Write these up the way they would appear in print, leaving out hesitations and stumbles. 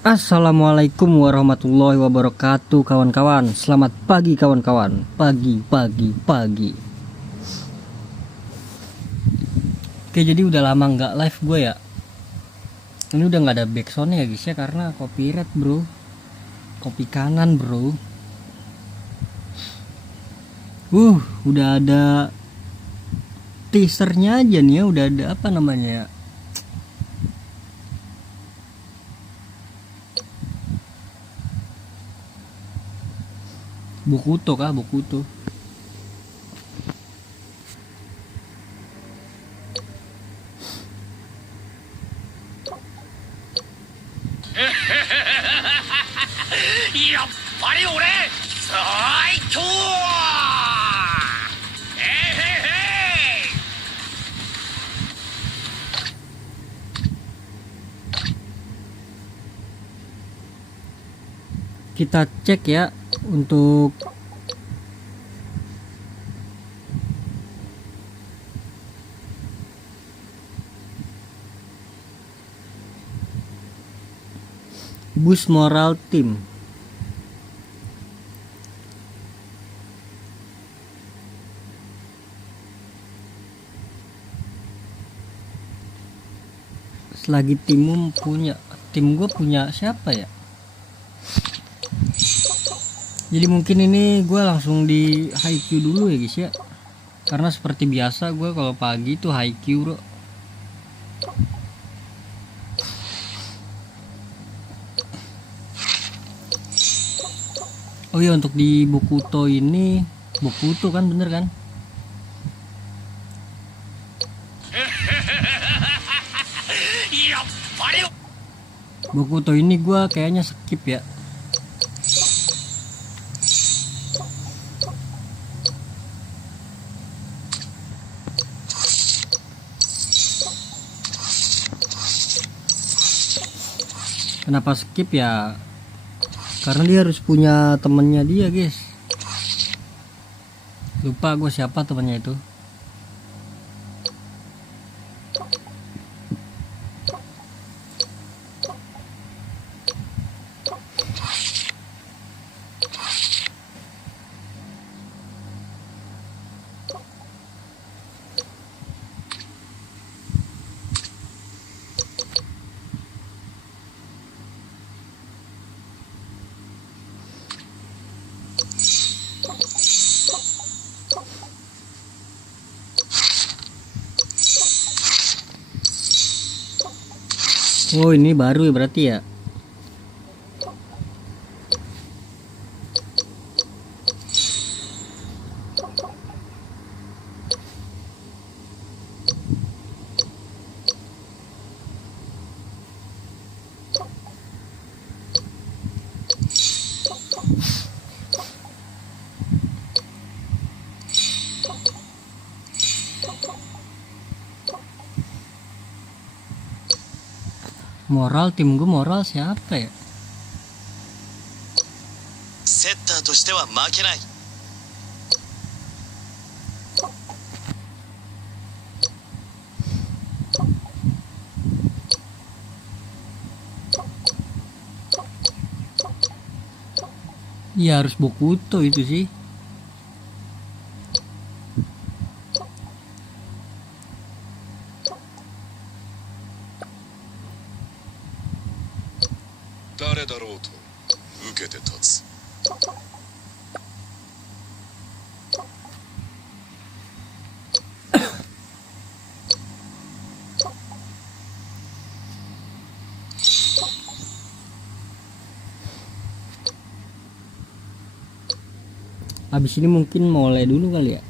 Assalamualaikum warahmatullahi wabarakatuh kawan-kawan. Selamat pagi kawan-kawan. Pagi. Oke, jadi udah lama nggak live gue ya. Ini udah nggak ada backsound ya guys ya, karena copyright bro. Kopi kanan bro. Udah ada teasernya aja nih ya. Udah ada apa namanya ya, Bokuto kah? Bokuto. Kita cek ya untuk boost moral tim. Selagi tim gue punya siapa ya? Jadi mungkin ini gue langsung di high Q dulu ya guys ya, karena seperti biasa gue kalau pagi tuh high Q bro. Oh iya, untuk di Bokuto ini, Bokuto kan bener kan? Bokuto ini gue kayaknya skip ya. Kenapa skip ya? Karena dia harus punya temennya dia guys. Lupa gue siapa temennya itu. Oh ini baru ya berarti ya. Moral tim gue, moral siapa ya? セッターとしては負けない。Iya harus Bokuto itu sih. Habis ini mungkin mulai dulu kali ya.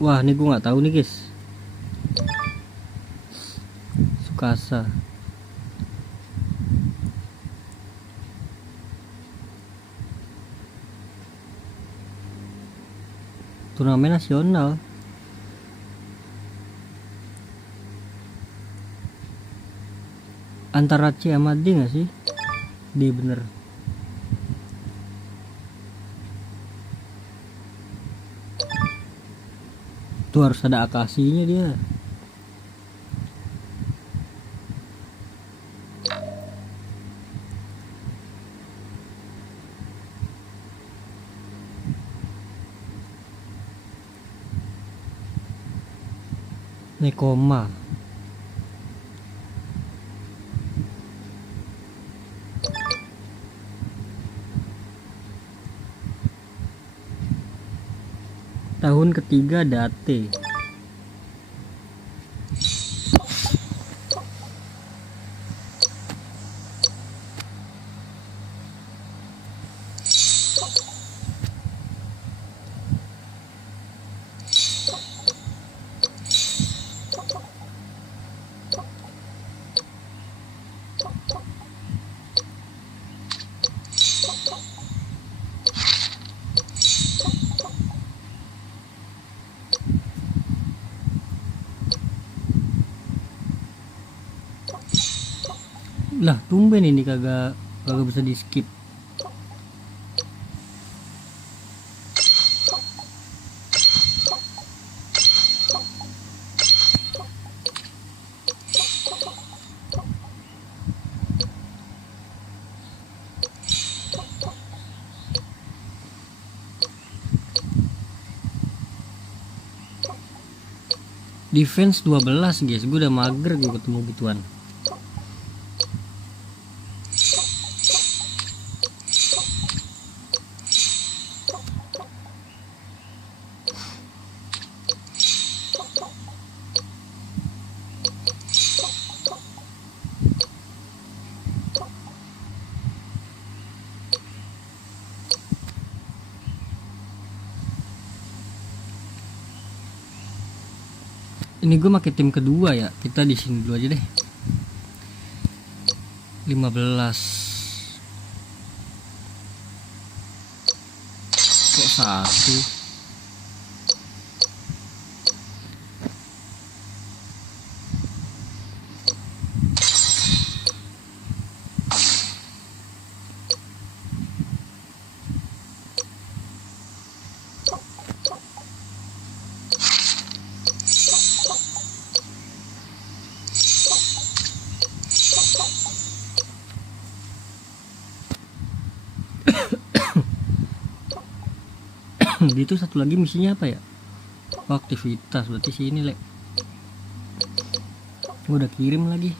Wah, ini gue nggak tahu nih guys. Sukasa. Turnamen nasional. Antara C sama D nggak sih? D bener. Tuh harus ada akasinya dia. Nekoma. Tahun ketiga Date. Lah tumben ini kagak bisa di skip. Defense 12 guys, gue udah mager gue ketemu gituan. Ini gue pakai tim kedua ya. Kita di sini dulu aja deh. 15. Kok satu? Itu satu lagi misinya apa ya? Oh, aktivitas, berarti sini lek. Gua udah kirim lagi.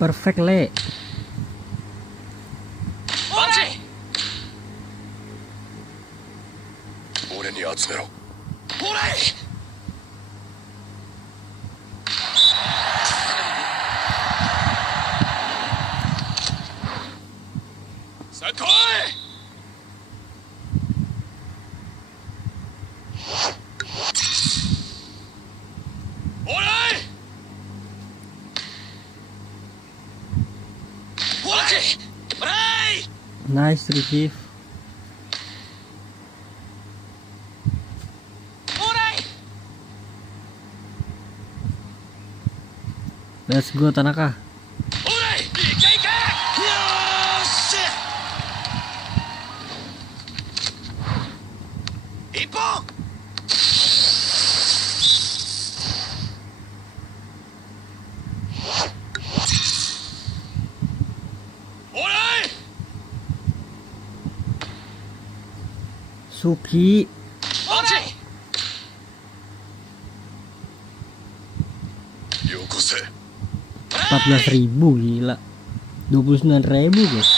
Perfect le. Nice receive. Let's go Tanaka. Suki 14.000 gila. 29.000 guys.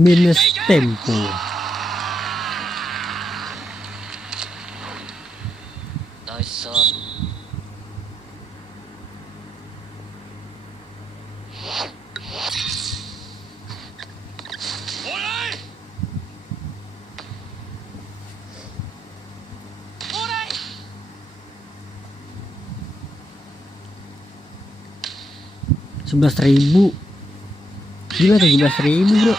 minus tempo. $11.000. Gila, 17.000 bro.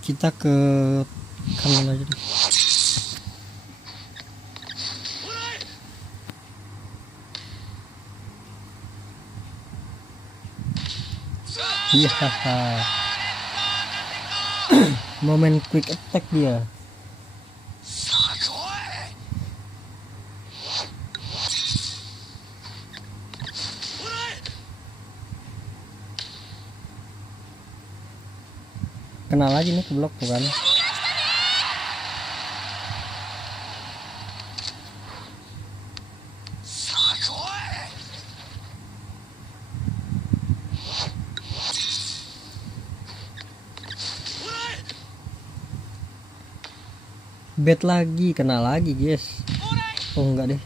Kita ke kanan aja deh. Iya. Momen quick attack dia. Kenal lagi nih ke blok tuh kan. Bet lagi, kena lagi guys. Oh enggak deh.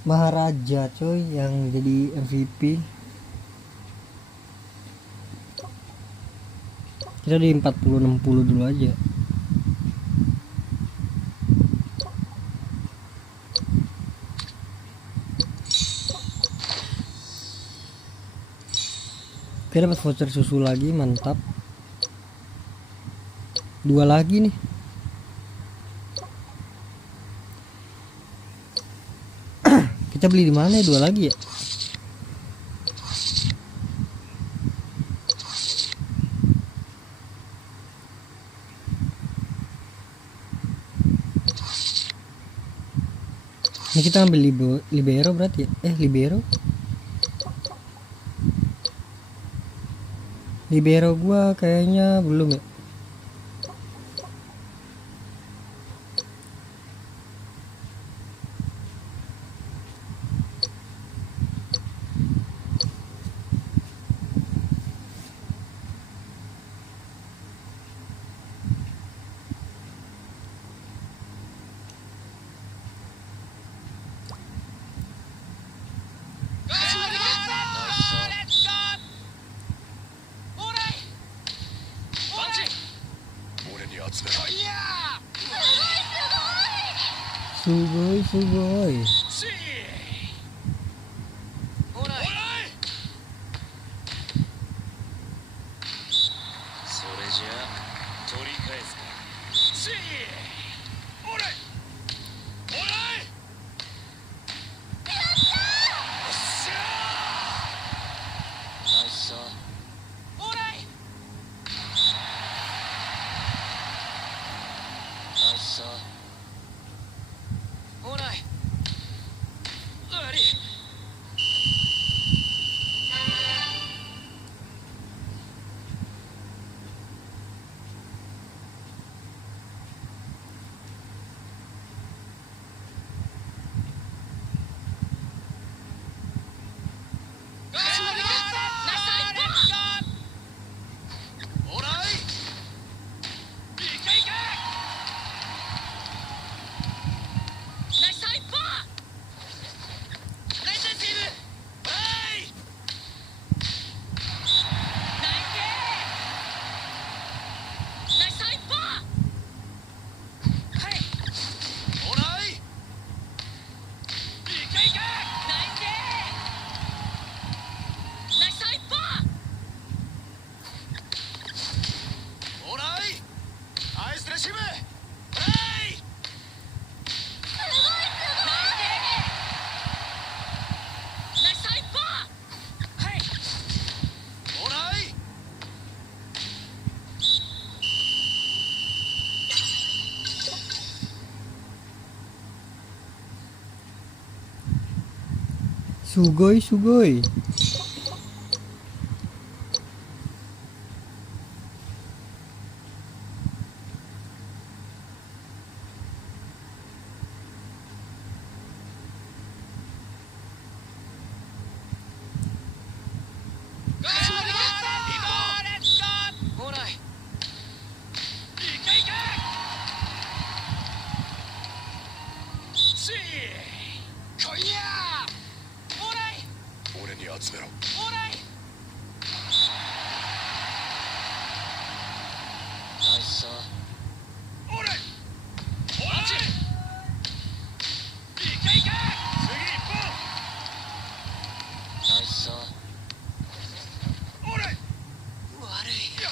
Maharaja coy yang jadi MVP. Kita di 40-60 dulu aja. Oke, dapat voucher susu lagi, mantap. 2 lagi nih. Kita beli di mana ya 2 lagi ya? Ini kita ambil libero berarti ya? Libero gua kayaknya belum ya. Sugoi. Sugoi, sugoi.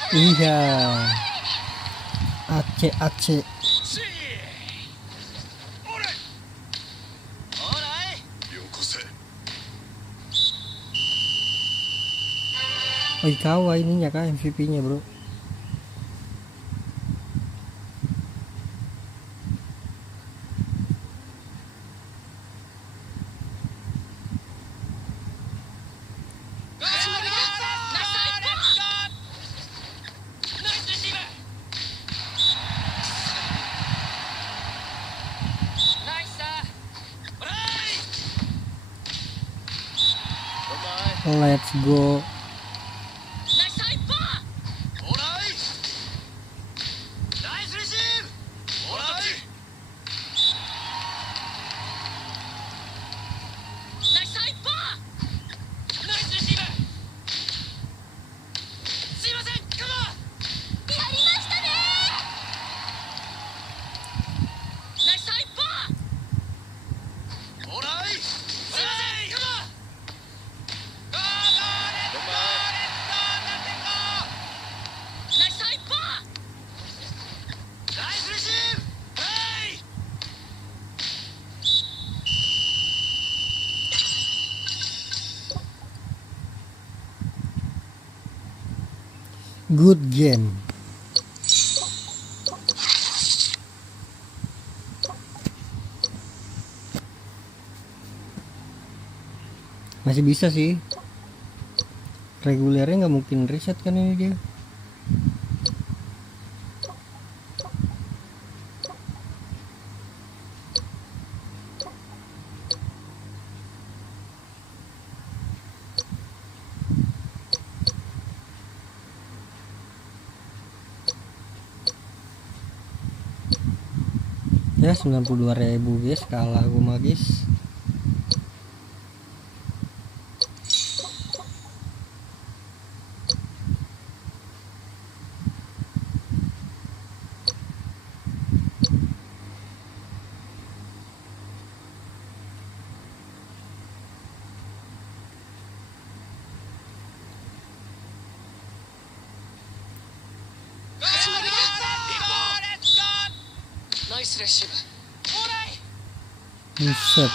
Iya. Aceh, Aceh. Oikawa ininya kak MVP-nya bro. Let's go. Good game. Masih bisa sih. Regulernya nggak mungkin reset kan ini dia. Ya 92.000 guys, kalah gue magis. Buset.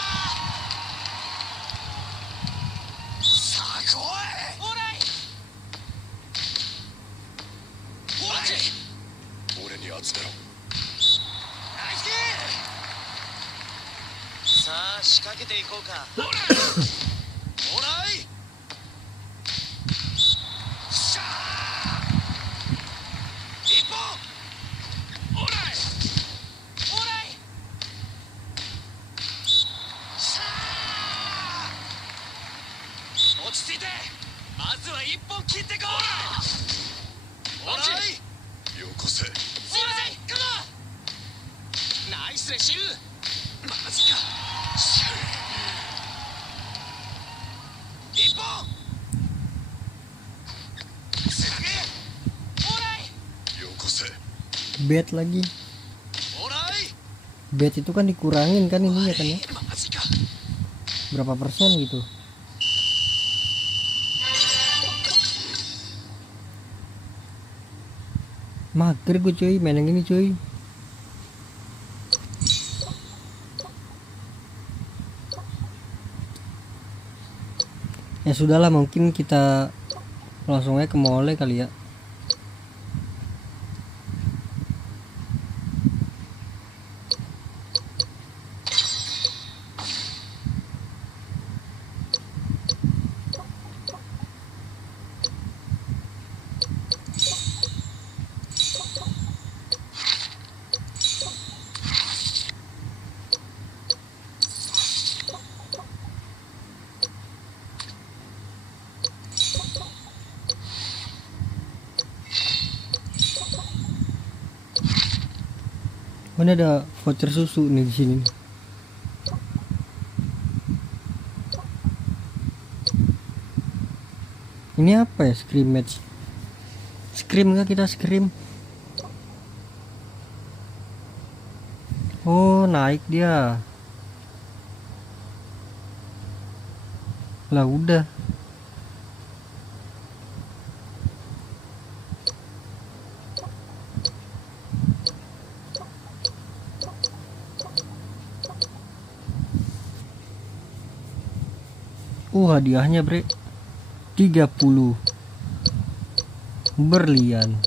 Bet lagi. Bet itu kan dikurangin kan ininya kan ya. Berapa persen gitu. Mager gue cuy main yang ini cuy. Ya sudahlah, mungkin kita langsung aja ke mall kali ya. Oh, ini ada voucher susu nih di sini. Ini apa ya? Scream match. Scream nggak kita scream? Oh, naik dia. Lah udah. Hadiahnya bre 30 berlian.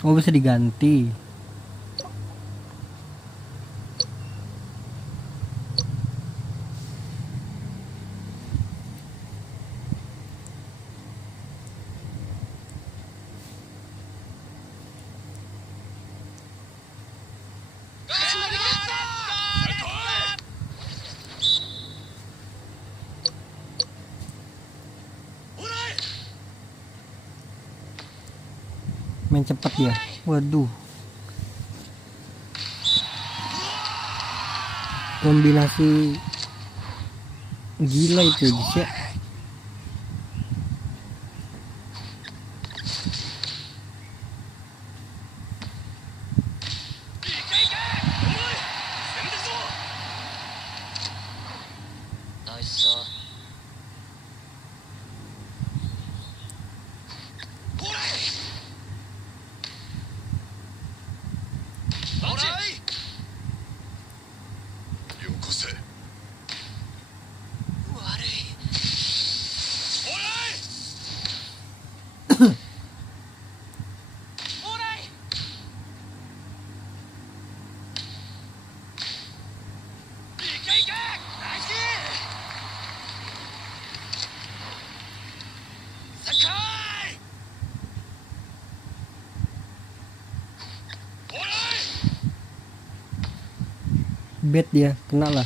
Oh, bisa diganti. Main cepat ya. Waduh. Kombinasi gila itu bisa. Bad dia, kena lah.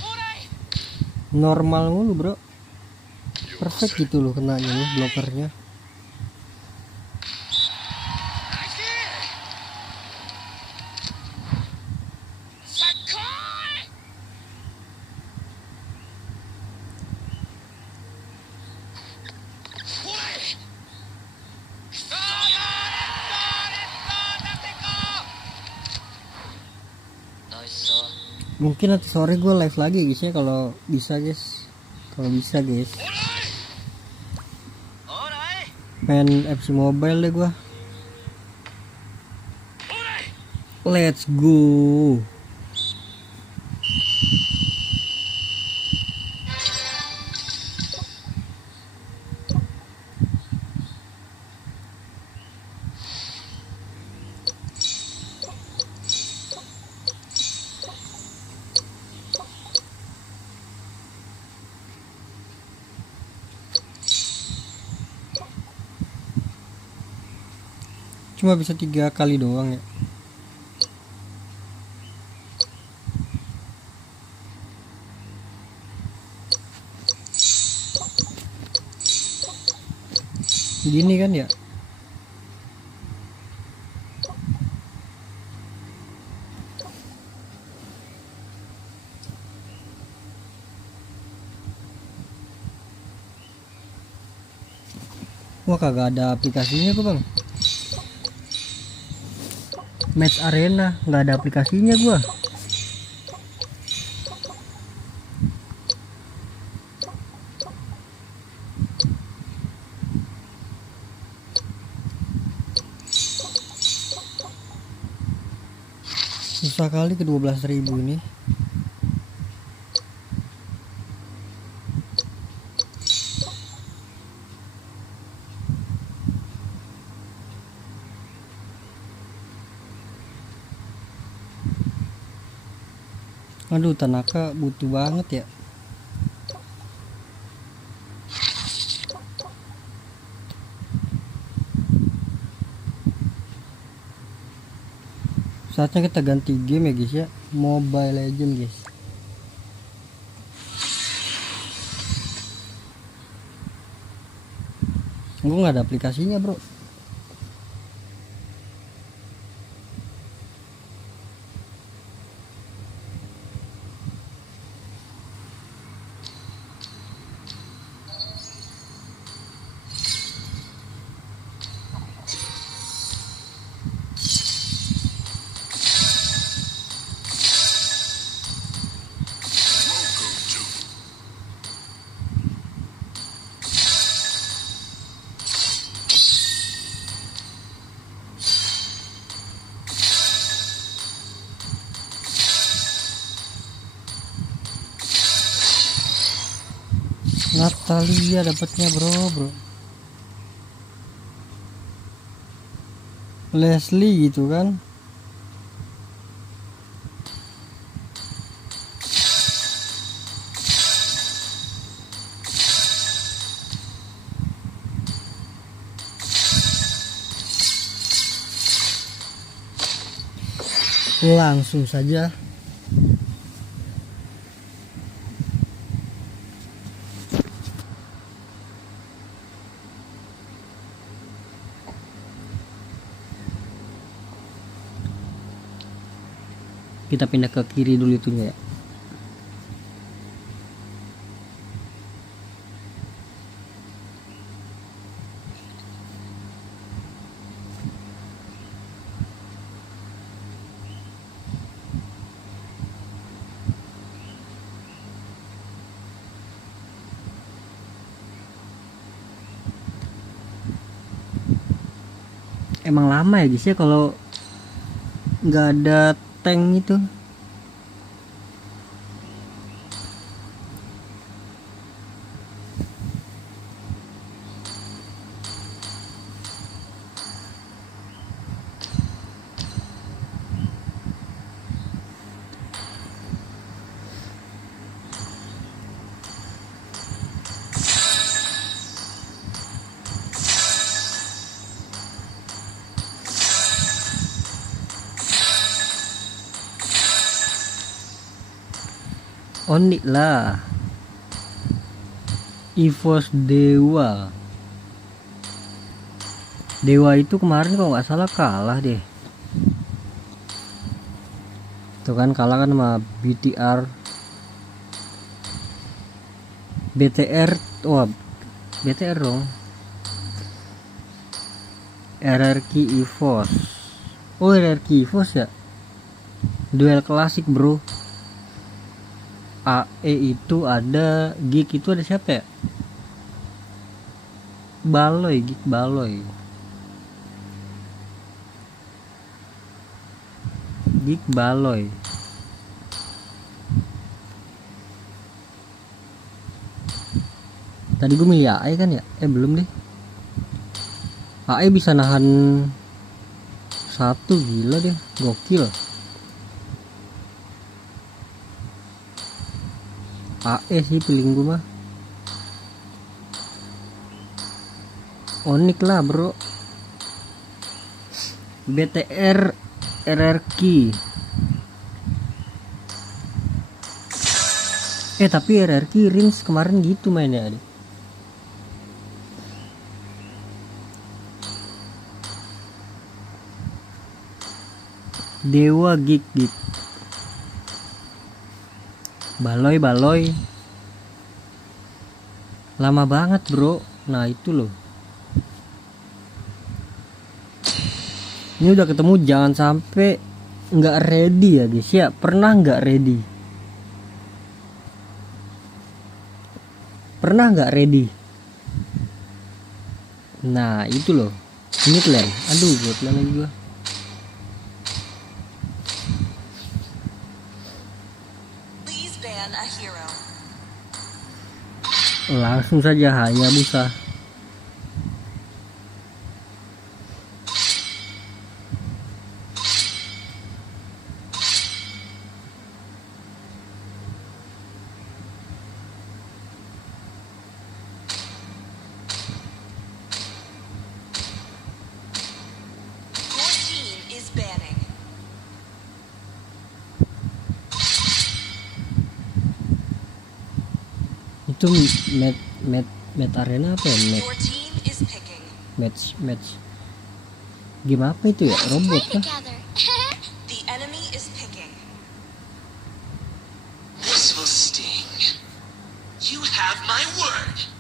Normal mulu bro. Perfect gitu loh kenanya nih blokernya. Mungkin nanti sore gue live lagi guys ya, kalau bisa guys. Kalau bisa guys. Main FC Mobile deh gue. Let's go. Cuma bisa 3 kali doang ya. Gini kan ya. Wah, kagak ada aplikasinya kok bang. Match Arena nggak ada aplikasinya gua. Susah kali ke 12.000 ini. Aduh, Tanaka butuh banget ya. Saatnya kita ganti game ya guys ya. Mobile Legend guys. Gue nggak ada aplikasinya bro. Natalia dapatnya bro. Leslie gitu kan. Langsung saja kita pindah ke kiri dulu itunya ya. Emang lama ya guys ya kalau nggak ada tank itu. Onik lah. EVOS Dewa itu kemarin kalau nggak salah kalah deh. Tuh kan kalah kan sama BTR. Wah, BTR dong. RRQ EVOS. Oh, RRQ EVOS ya. Duel klasik bro. AE itu ada, Geek itu ada siapa ya? Geek Baloy. Geek Baloy. Tadi gue milih AE kan ya? Belum deh. AE bisa nahan satu, gila deh, gokil. AE sih pilih gue mah. Onik lah bro. BTR RRQ. Tapi RRQ Rins kemarin gitu mainnya deh. Dewa Geek. Baloy lama banget bro. Nah itu loh, ini udah ketemu, jangan sampai nggak ready ya guys ya. Pernah nggak ready? Nah itu loh, ini plan. Aduh buat plan lagi gua. Langsung saja Hayabusa. Itu match arena apa ya? Match game apa itu ya? Robot kah? This will sting. You have my word.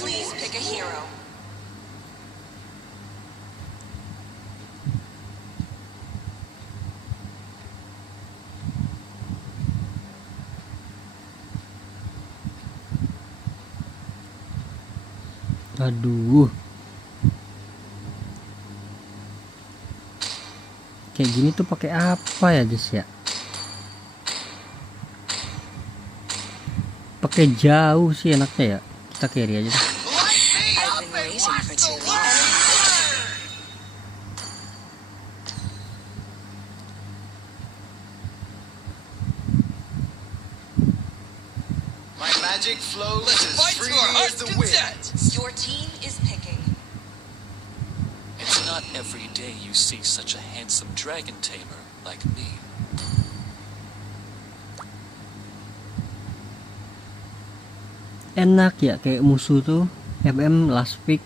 Please pick a hero. Aduh. Kayak gini tuh pakai apa ya guys ya? Pakai jauh sih enaknya ya. Kita carry aja deh. I've been waiting for too long. My magic flows as Fight to free our as heart's the wind. content. Your team is picking. It's not every day you see such a handsome dragon tamer like me. Enak ya kayak musuh tuh FM last pick.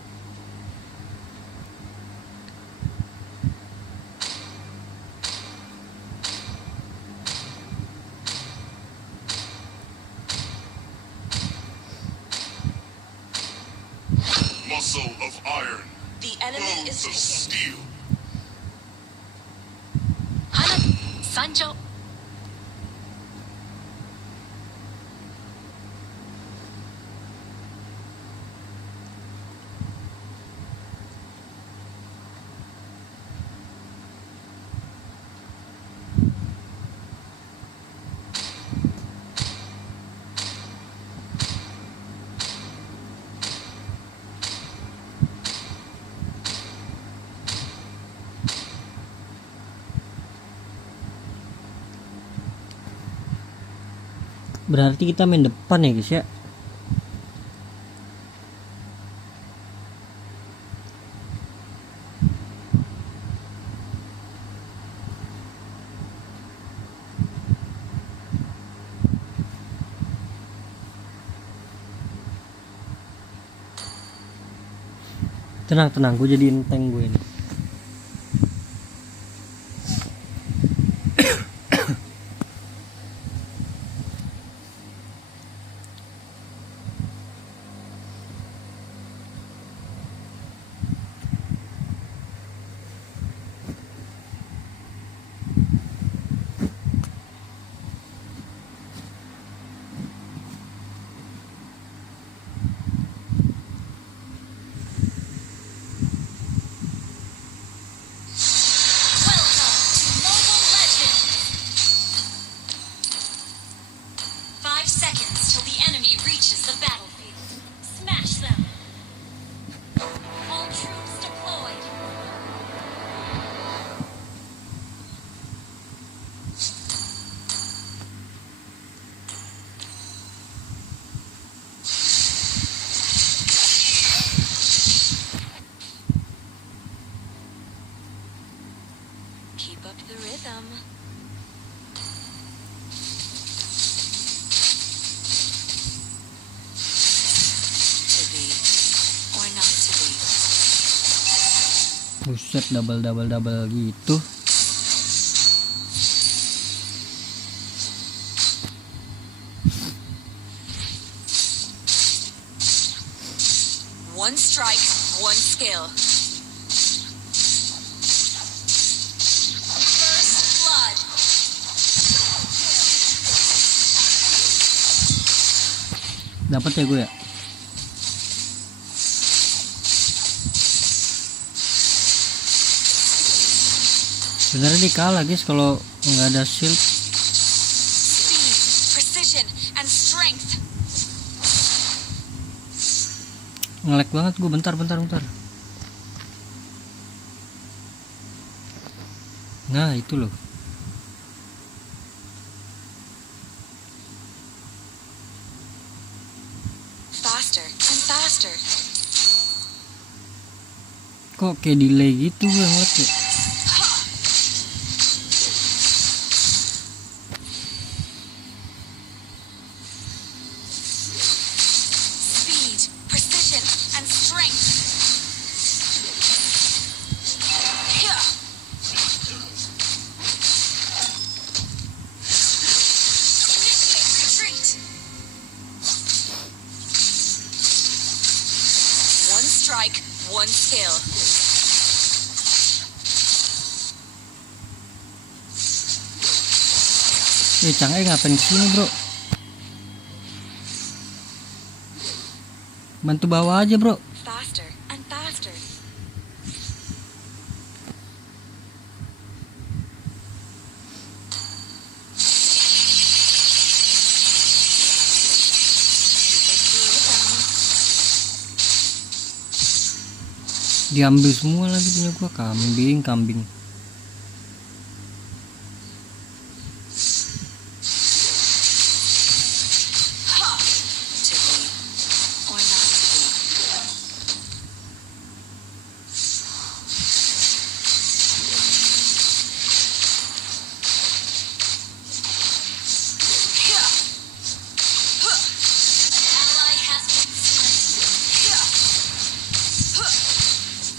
Muscle of iron, The enemy is bones of picking. steel. 하나, 산조. Berarti kita main depan ya guys ya. Tenang, gue jadiin tank gue ini. Welcome to Mobile Legends! 5 seconds till the enemy reaches the battlefield. Smash them! All troops deployed. Keep up the rhythm. To be or not to be. Buset, double gitu. One strike, one skill. First blood. Dapat ya gue ya. Sebenarnya dia kalah guys kalau nggak ada shield. Speed, precision, and strength. Nge-lag banget gue, bentar. Nah itu loh. Faster and faster. Kok kayak delay gitu gue ngeliat ya. Speed, precision, and strength. Hyah. Initiate retreat. One strike, one skill. Chang'e ngapain kesini bro? Bantu bawa aja bro. Fast Diambil semua lagi punya gua, kambing. To be or not to be. An ally has been slain.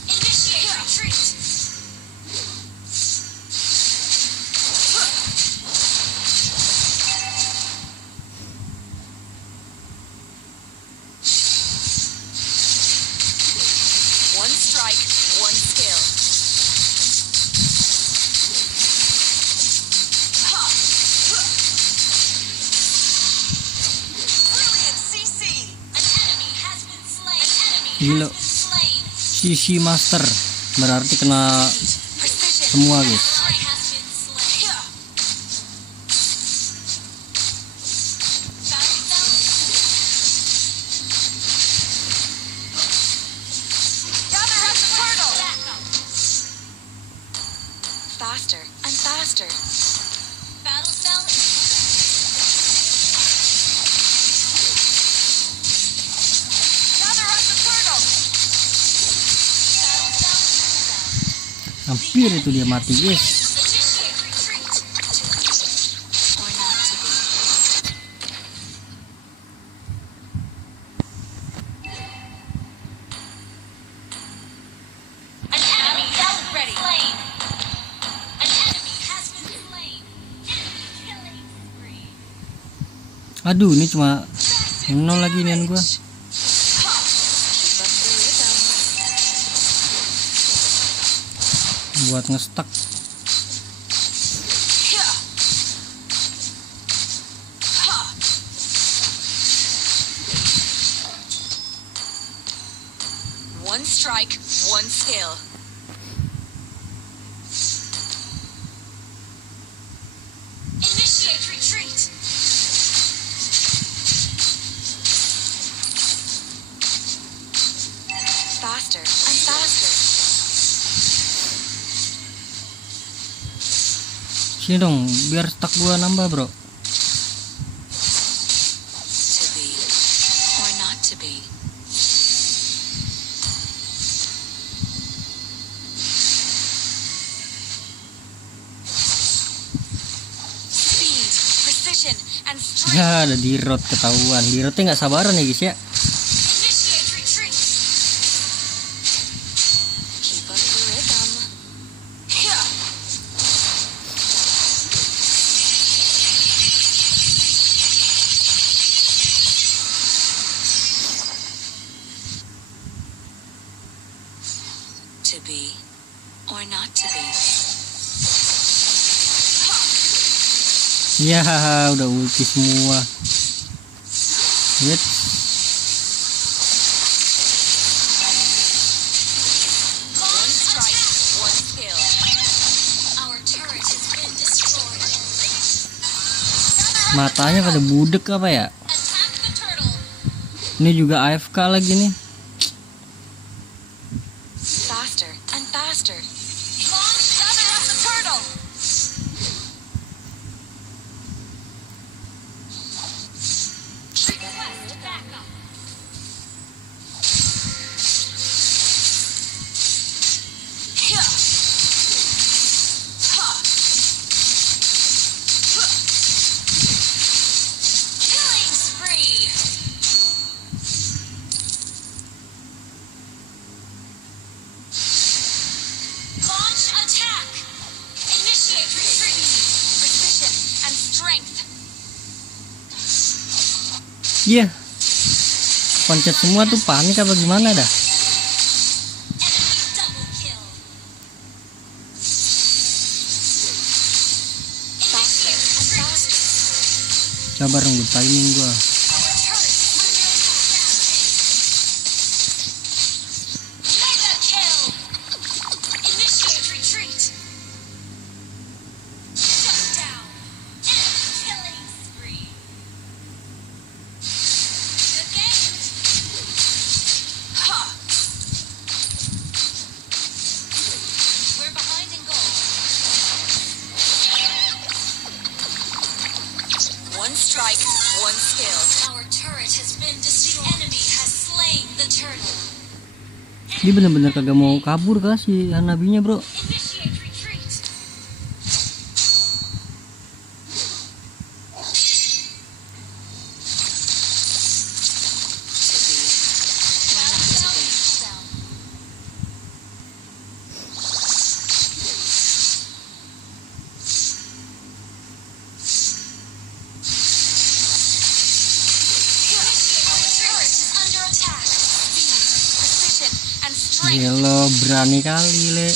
Initiate retreat. One strike, one skill. Brilliant CC. An enemy has been slain. An enemy Gila. has been slain. CC Master berarti kena Precision. semua guys. Ally has been slain. Battle cell. Gather up the turtle. Faster and faster. Battle cell is gather up the turtle. Battle cell is Hampir itu dia mati guys. initiate retreat. Or not to be. An enemy has been slain. An enemy has been slain. Enemy killing spree. Aduh, ini cuma 0 lagi nian gua. Keep up the rhythm. Buat ngestak. One strike, one skill. Initiate retreat. Faster and faster. Sini dong, biar stak gua nambah bro. To be or not to be. Speed, precision, and strength. Ya ada dirot ketahuan. Dirotnya nggak sabaran ya guys ya. Initiate retreat. Keep up the rhythm. To be or not to be. Ya udah ulti semua. Lihat. One strike, one skill. Our turret has been destroyed. Matanya pada budek apa ya? Attack the turtle. Ini juga AFK lagi nih. Faster and faster. Launch, gather up the turtle. Request backup. Killing spree. Launch attack. Initiate retreat. Precision and strength. Iya. Pencet semua tuh panik apa gimana dah? Enemy double kill. Initiate and faster. Sabar nunggu timing gua. Our turret is under attack. Mega kill. Initiate retreat. Shut down. Enemy killing spree. Good game. strike, one skill. Our turret has been destroyed. The enemy has slain the turtle. Dia bener-bener kagak mau kabur kah si Hanabinya bro. Initiate retreat. Our turret is under attack. Speed, precision, and strength. Gila berani kali le.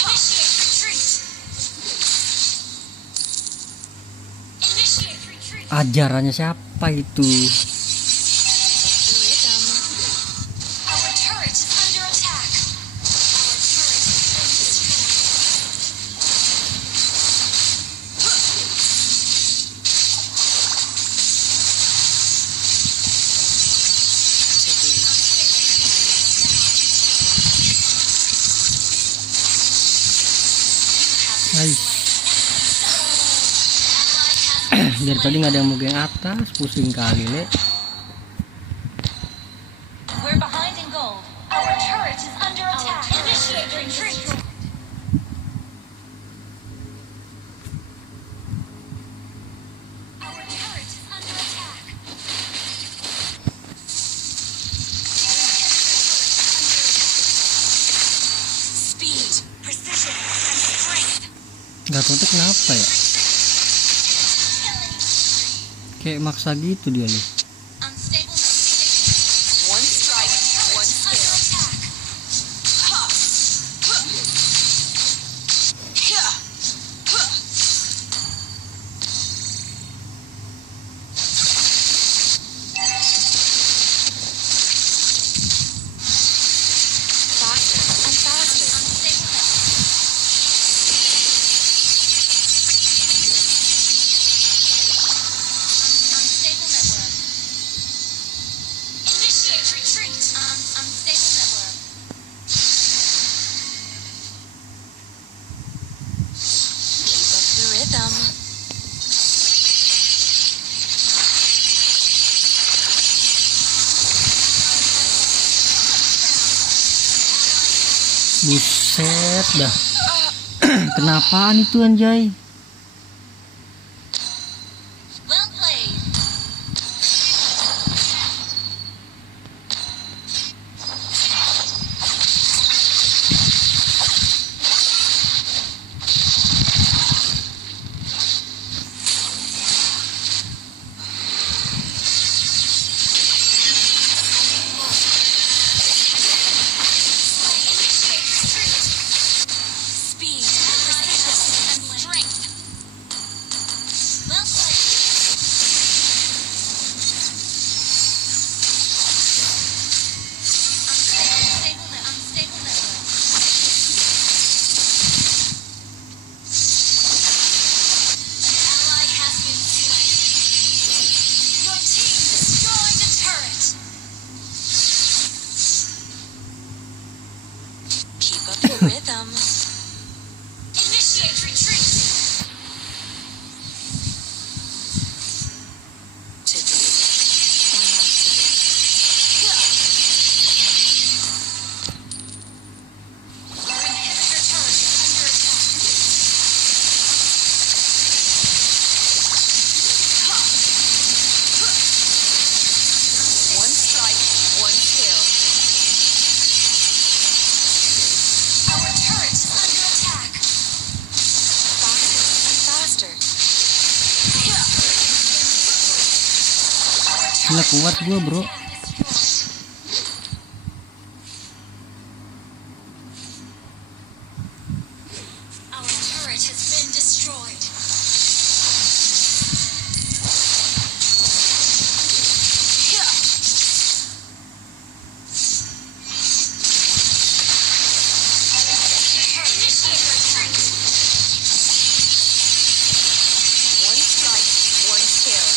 Initiate retreat. Initiate retreat. Ajarannya siapa itu? Our turret is under attack. Our turret has been destroyed. Hai. Dari tadi nggak ada yang mau geng atas, pusing kali le. We're behind in gold. Our turret is under attack. Initiate retreat. Our turret is under attack. Speed, precision, and strength. Gak tau tuh kenapa ya? Kayak maksa gitu dia nih. Unstable. One strike, one skill. Faster and faster. Unstable network. Initiate retreat. Unstable network. Keep up the rhythm. Buset dah. Kenapaan itu anjay? Well played. Initiate retreat. Speed, precision, and strength. Well played. Unstable network. An ally has been slain. Your team destroyed the turret. Keep up the rhythm. Initiate retreat. To be or not to be. Our inhibitor turret is under attack. One strike, one kill. Our turret is under attack. Faster and faster. Gila kuat gua bro. Our turret has been destroyed. Initiate retreat. One strike, one kill.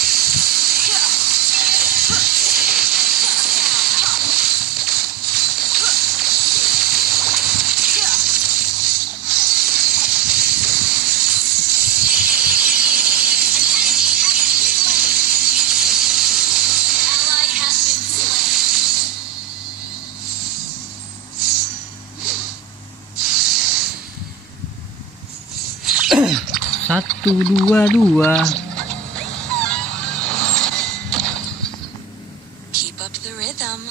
Satu, dua, dua. Keep up the rhythm.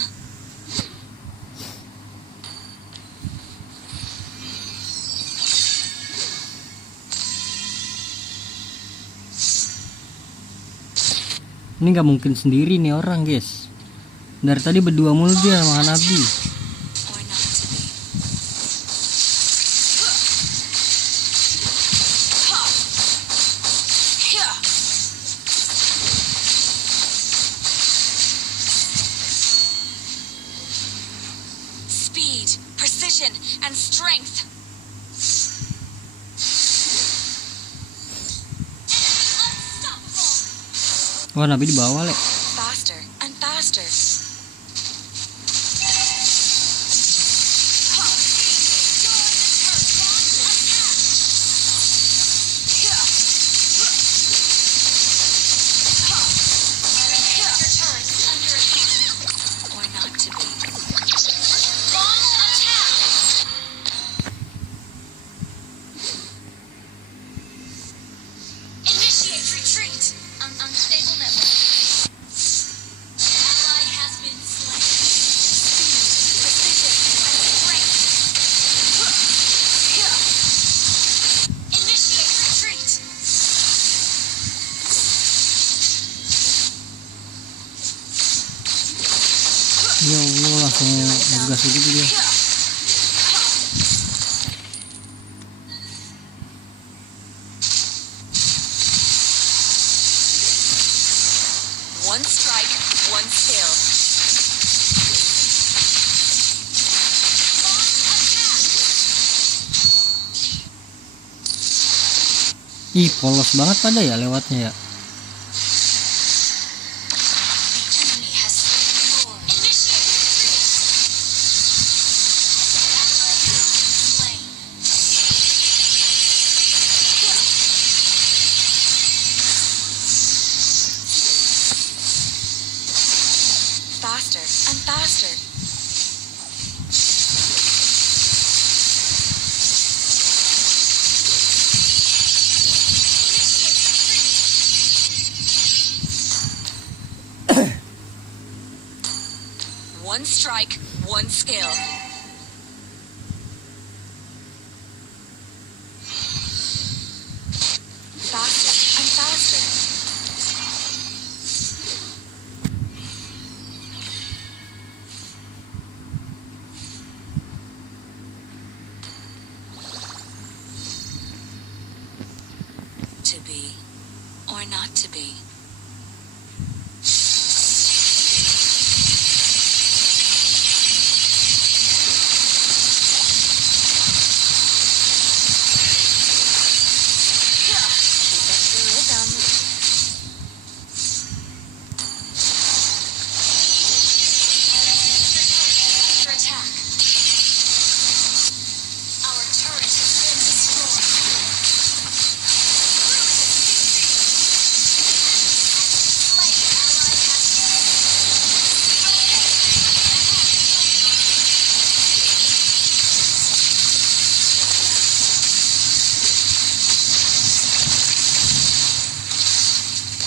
Ini nggak mungkin sendiri nih orang, guys. Dari tadi berdua mulu dia sama Hanabi. Or not to be. Speed, precision, and strength. Unstoppable. Wah, Nabi di bawah, Le. Faster and faster. Or not to be. Launch attack. Initiate retreat. Unstable network. Ally has been slain. Speed, precision, and strength. Initiate retreat. Ya Allah, langsung ngegas gitu dia. One strike, one skill. Ih, polos banget pada ya lewatnya ya. Enemy has slain. Initiate retreat. Ally slain. Faster and faster. One strike, one skill. Faster and faster. To be or not to be. Keep up the rhythm. Under attack. Our turret has been destroyed. Slain ally has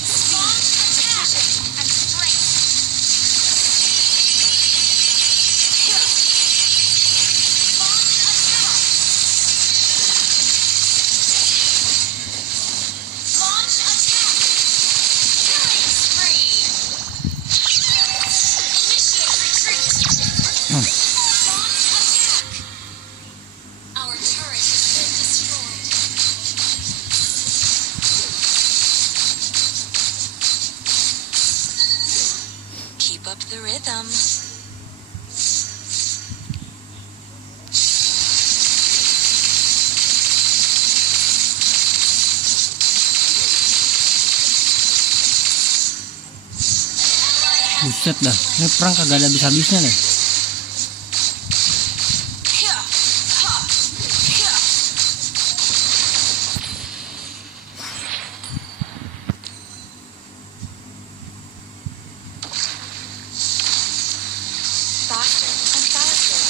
strong precision and strength. Launch attack. Killing spree. Initiate retreat. Launch attack. Our turret has been destroyed. Keep up the rhythm. Buset dah, ini perang kagak ada habis-habisnya nih. Faster and faster.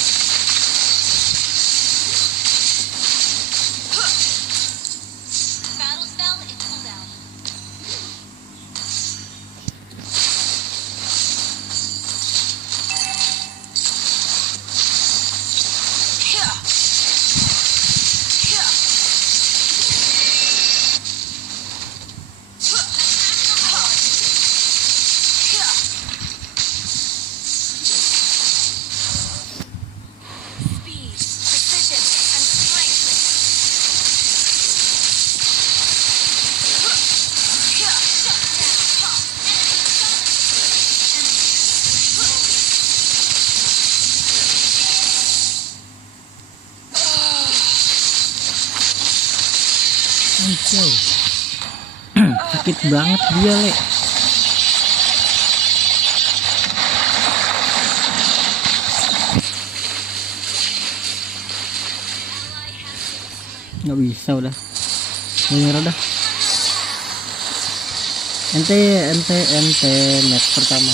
Anjay. Sakit banget dia, Le. Nggak bisa udah. Nyerah dah. Ente match pertama.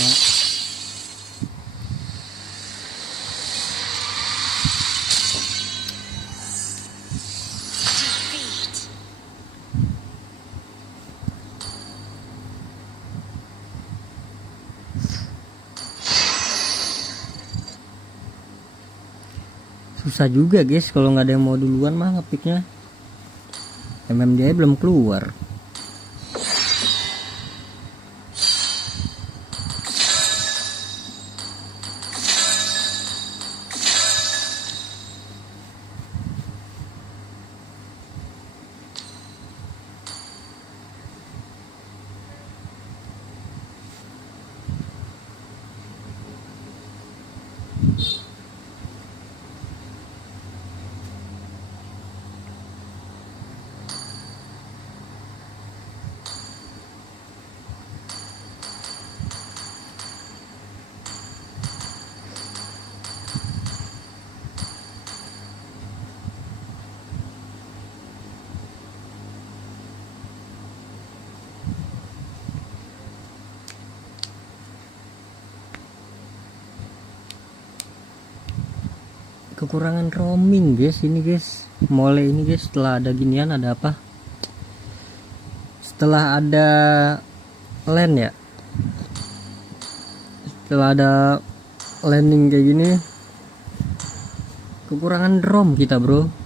Defeat. Susah juga guys kalau nggak ada yang mau duluan mah ngepicknya. MMDI belum keluar. Kekurangan roaming guys ini guys. Mole ini guys, setelah ada ginian ada apa? Setelah ada LAN ya. Setelah ada landing kayak gini, kekurangan ROM kita, bro.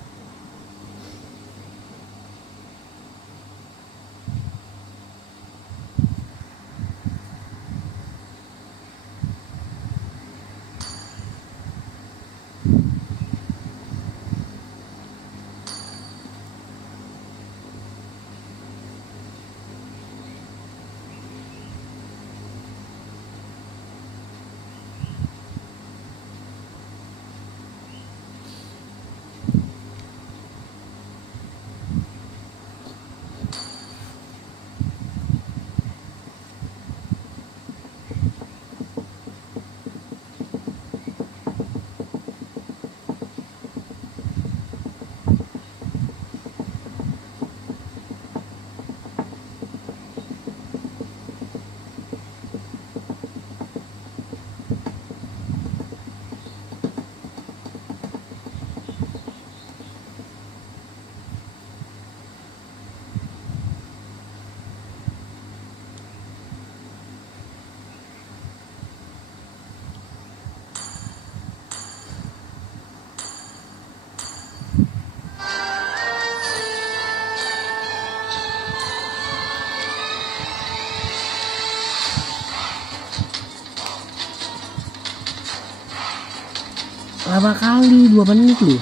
Lama kali 2 menit loh.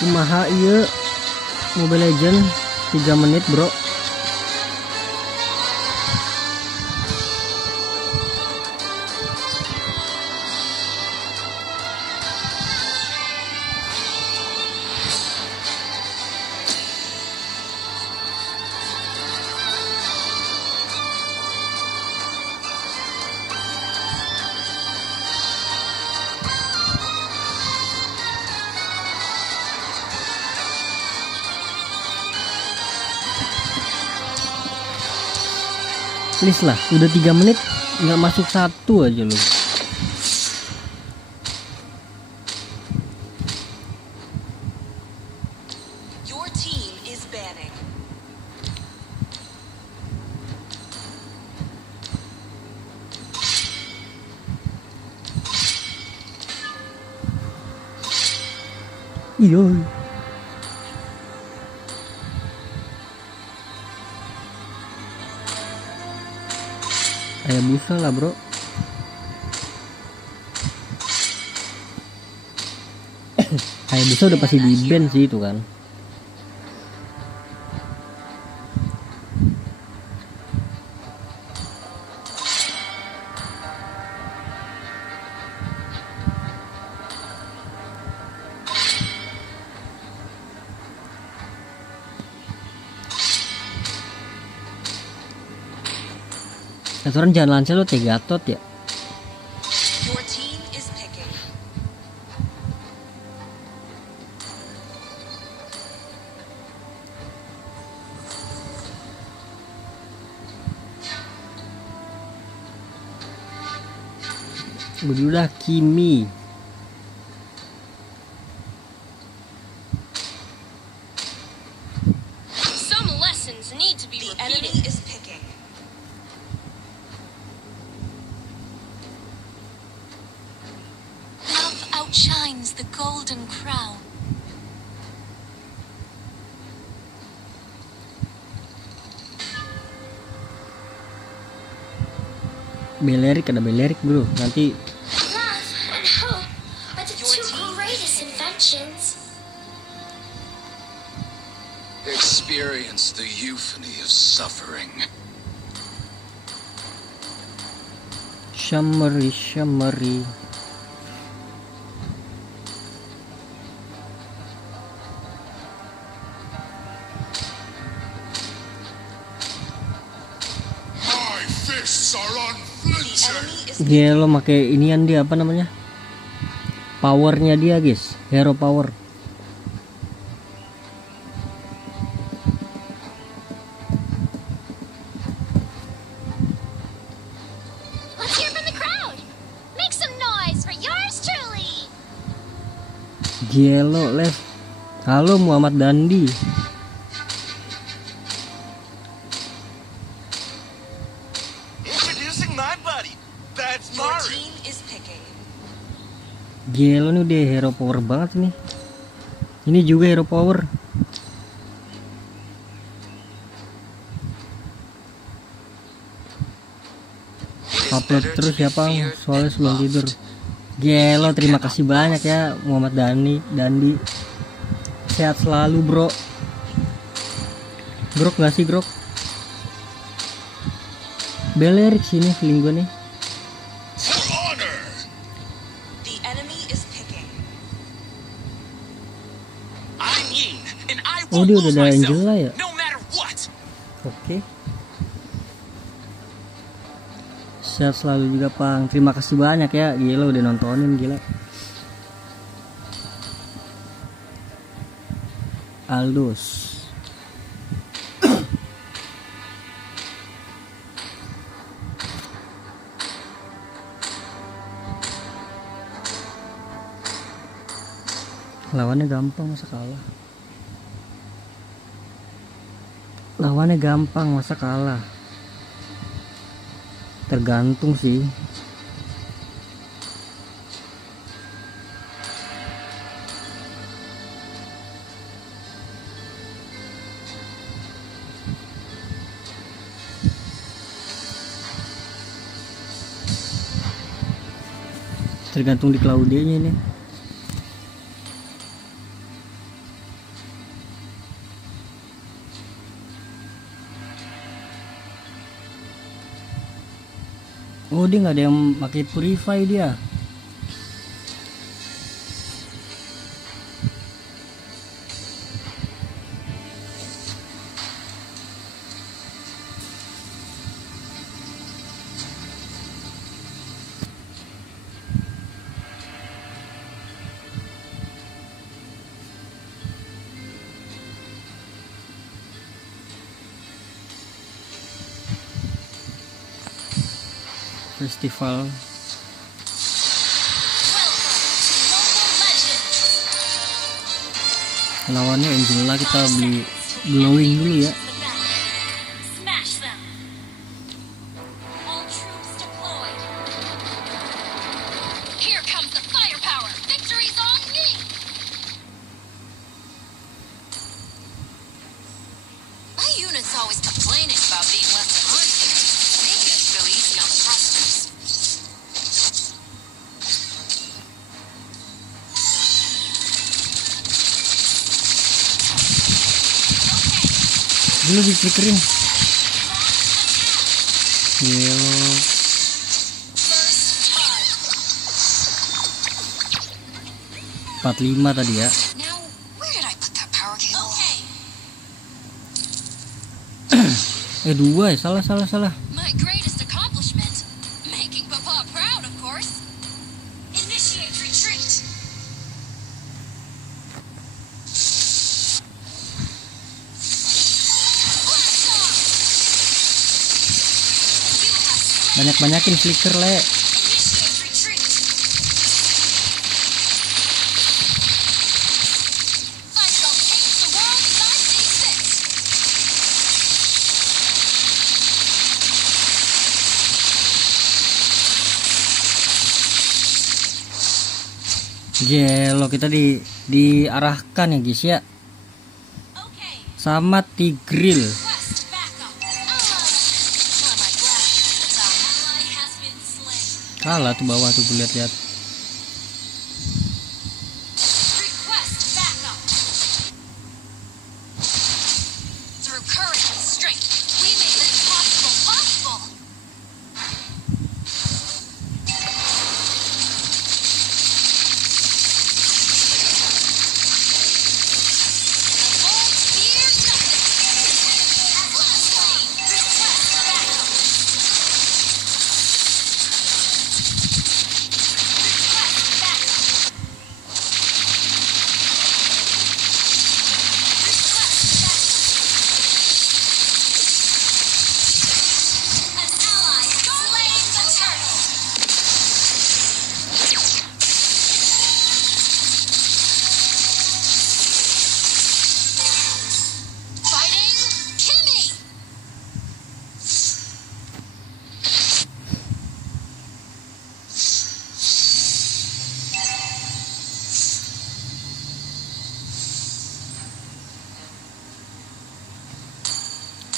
Kumaha ieu Mobile Legend 3 menit, bro. Please lah, udah 3 menit nggak masuk satu aja loh. Iya. Kayak busa lah bro. Kayak busa udah pasti di ban sih itu kan. Aturan jangan lancel lo Tegatot ya. Your team is picking. Udah Kimi. Some lessons need to be repeated. The enemy is picking. Love outshines the golden crown. Belerik ada Belerik bro. Nanti Love and hope are the Your two team greatest inventions. Experience the euphony of suffering. Shimmery. My fists are The unflinching. enemy is dia lo make inian dia apa namanya? Powernya dia guys, hero power. Let's hear from the crowd. Make some noise for yours truly. Gielo left. Halo Muhammad Dandi. Introducing my buddy. That's Your Mario. team is picking. Gielo nih udah hero power banget nih. Ini juga hero power. Upload terus ya Pang, soalnya sebelum tidur. Gielo, terima kasih banyak ya Muhammad Dandi. Sehat selalu bro. Grok gak sih Grok? Belerik sini feeling gue nih. For honor. The enemy is picking. I'm Yin, and I Oh, won't dia lose udah ada myself, Angela ya? no matter what. Oke. Sehat selalu juga Pang. Terima kasih banyak ya. Gila udah nontonin gila. Aldous. Lawannya gampang masa kalah. Lawannya gampang masa kalah. Tergantung sih. Tergantung di Claudia-nya ini. Oh, dia nggak ada yang pakai purify dia. Festival. Welcome to Mobile Legends. Lawannya Angela, kita beli glowing dulu ya. Smash them. All troops deployed. Here comes the firepower. Victory's on me. dulu di flickerin. Gelo. 45 tadi ya. Now, where did I put that power cable? Okay. 2 ya, salah. My greatest accomplishment, making Papa proud, of course. Initiate retreat. Blast off. You have slain. Banyak-banyakin flicker, Le. Initiate retreat. I shall change the world as I see fit. Gelo, kita diarahkan ya guys ya. Okay. Sama Tigreal. Quest backup. What am I glad? Ally has been slain. Kalah tuh bawah tuh, gue lihat-lihat. Request backup. Through courage and strength, we made the impossible possible. The bold fear nothing. Blast flame. Request backup. Request backup. An ally has slain the turtle. Fighting Kimmy.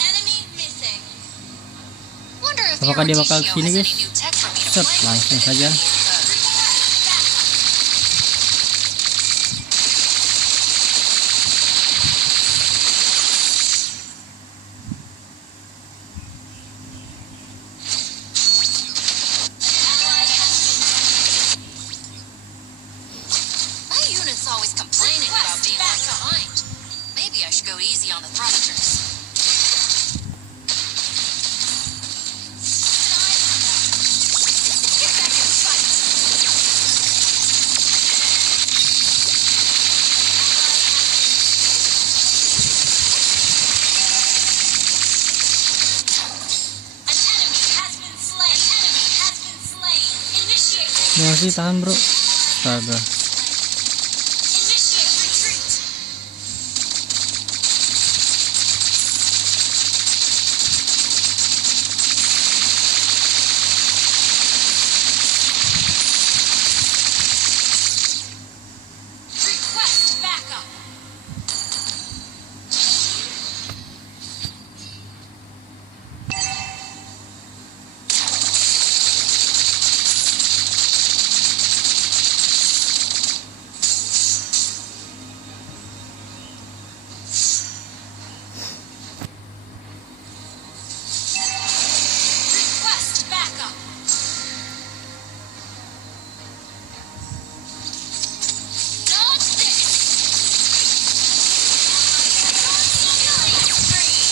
Enemy missing. Wonder if Apakah dia Hero bakal Tishio kesini, has guys? any new tech for me to Set, play with. langsung saja. My unit's always complaining about being left behind. Maybe I should go easy on the thrusters. Get back and fight. An enemy has been slain. An enemy has been slain. Initiate Masih tahan, bro. Astaga. Initiate retreat. Request backup. Request backup. Dodge this. Killing spree.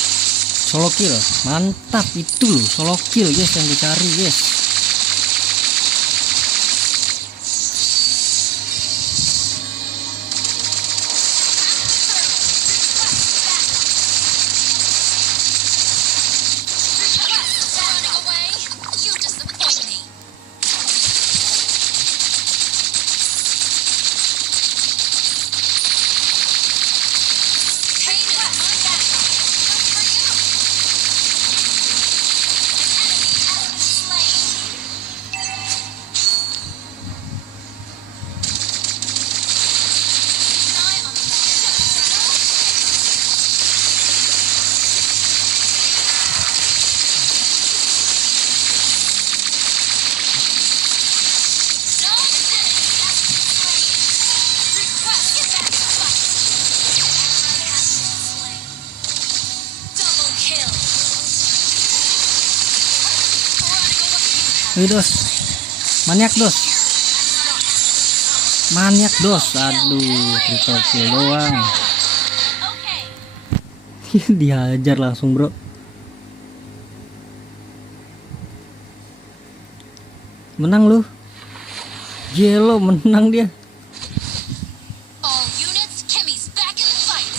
Solo kill. Mantap itu loh, solo kill guys yang dicari, guys. Running away? You disappoint me. Pain is my backup. Good for you. An enemy has been slain. Wih dos, maniak dos, maniak dos, aduh triple kill doang. Okay. Dihajar langsung bro. Menang lu, Jelo menang dia. All units, Kimmy's back in the fight.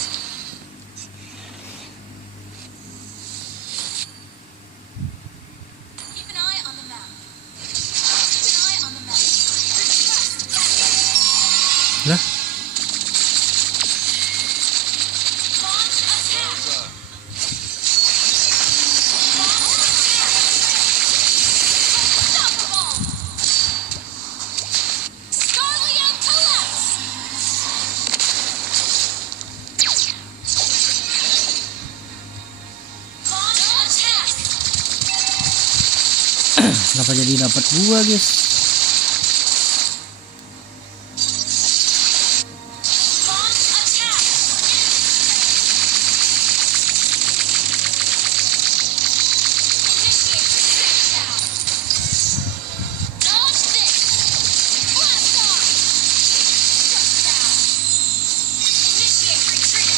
Keep an eye on the map. Keep an eye on the map. Lah, Launch attack. Unstoppable. Scarlion collapse. Launch attack. kenapa jadi dapat gua guys? Launch attack. Initiate retreat now. Dodge this. Blast off. Shut down. Initiate retreat.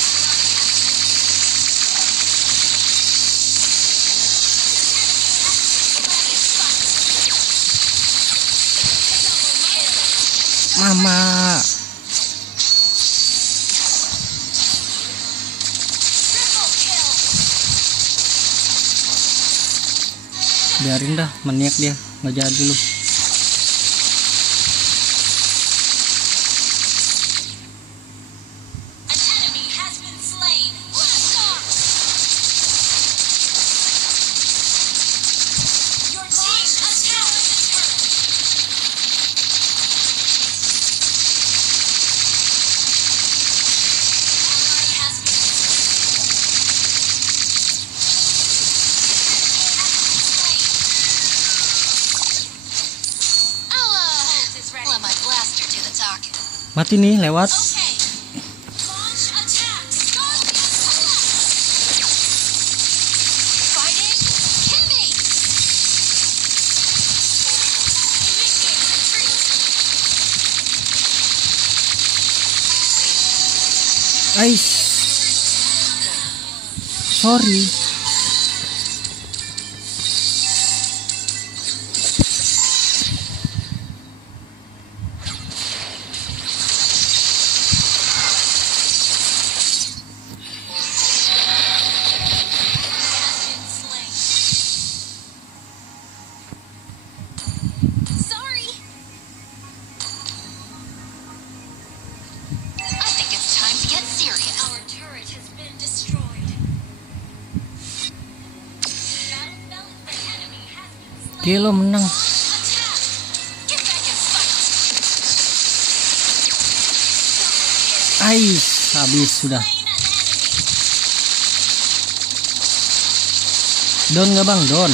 Mama, Triple kill. biarin dah maniak dia, nggak jadi lu. An enemy has been slain. Blast off. Your team attacked the turret. Ally has been slain. Let my blaster do the talking. Mati nih lewat. Okay. Launch attack. Scarlet collapse. Fighting Kimmy. Initiate retreat. Ais, sorry. Has been slain. Sorry. I think it's time to get serious. Our turret has been destroyed. Battle fell. The enemy has been slain. Jelo menang. Attack. Get back and fight. Ais, habis sudah. Slain an enemy. Down nggak bang? Down.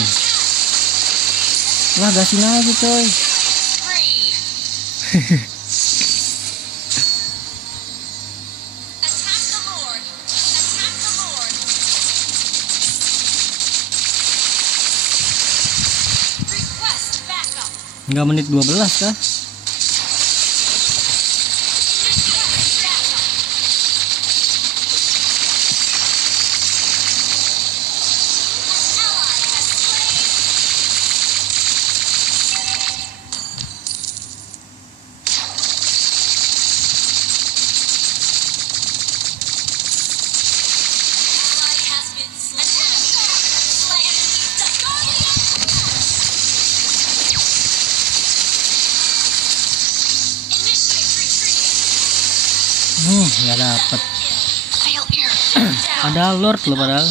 Lah gasin aja coy. Free. Attack the Lord. Attack the Lord. Request backup. Nggak menit 12 kah? Request backup. An ally has slain. Ally has been slain. An enemy slain. Initiate retreat. Nggak dapet. Failure. Ada Lord loh padahal.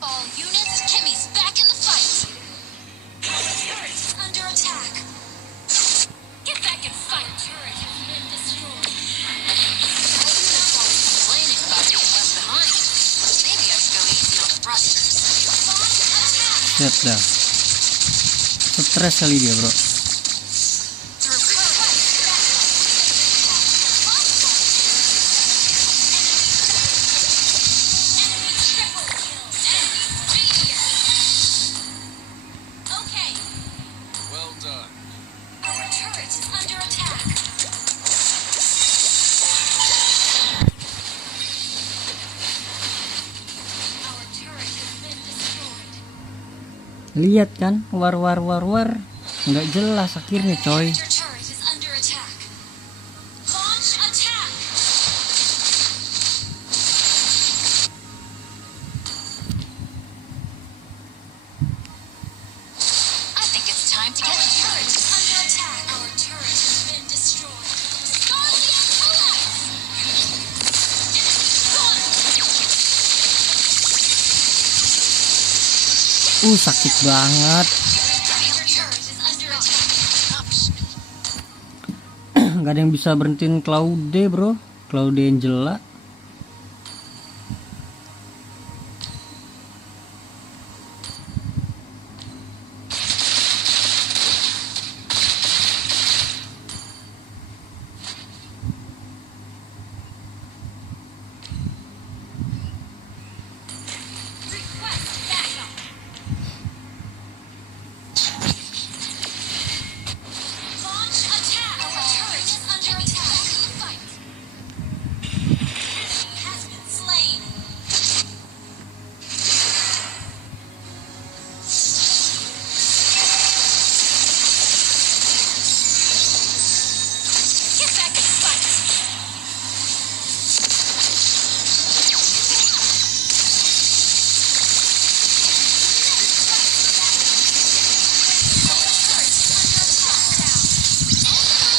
All units, Kimmy's back Lihat dah. Stres kali dia, bro. Okay, Well done. our turret is under attack. Our turret has been destroyed. Lihat kan, war. Nggak jelas akhirnya, coy. Your turret is under attack. Launch attack. I think it's time to get our turret is under attack. Our turret has been destroyed. Guardian collapse. Enemy gone. Sakit banget. Your turret is under attack. Nggak ada yang bisa berhentiin Claude, bro. Claude Angela. Request backup. Launch attack. Our turret is under attack. Fight. Enemy has been slain. Get back and fight.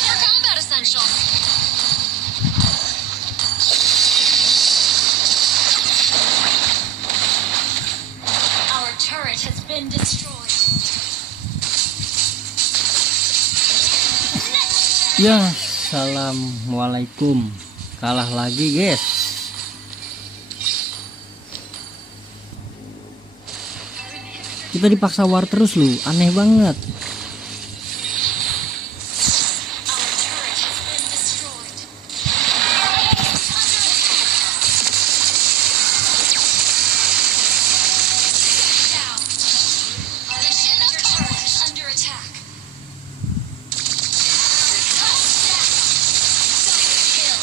For combat essentials. Our turret has been destroyed. Ya, assalamualaikum. Kalah lagi, guys. Kita dipaksa war terus lu, aneh banget. Our turret has been destroyed. Down. Our turret is under attack. Double kill.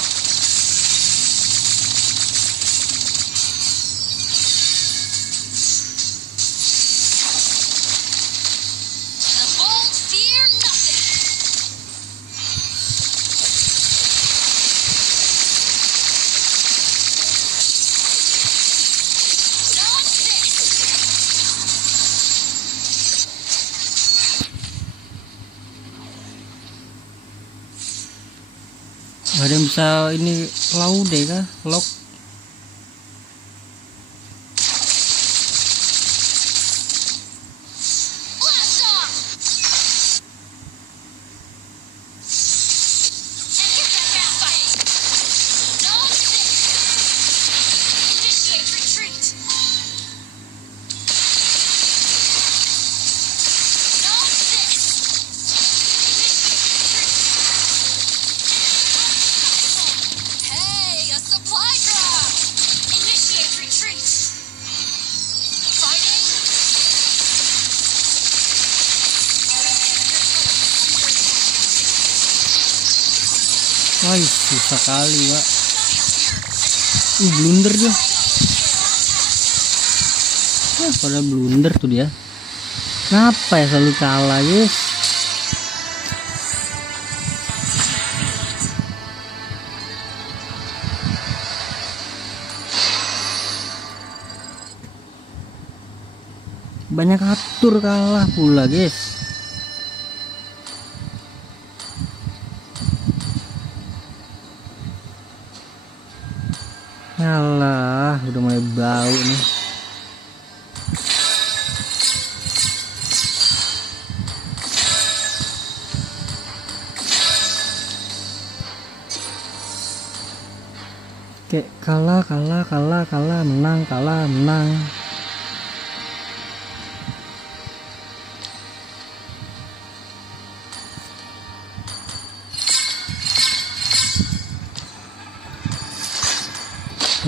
The bold fear nothing. Dodge this. Gak ada yang bisa ini Claude kah? Lock. Blast off. And get back out fight. Dodge this. Initiate retreat. Dodge this. Hey, a supply drop. Initiate retreat. Fighting. Wah, susah kali, Pak. Blunder dia. Pada blunder tuh dia. Kenapa ya selalu kalah, guys? Banyak atur kalah pula, guys. Alah, udah mulai bau nih. Kayak kalah, menang, kalah, menang.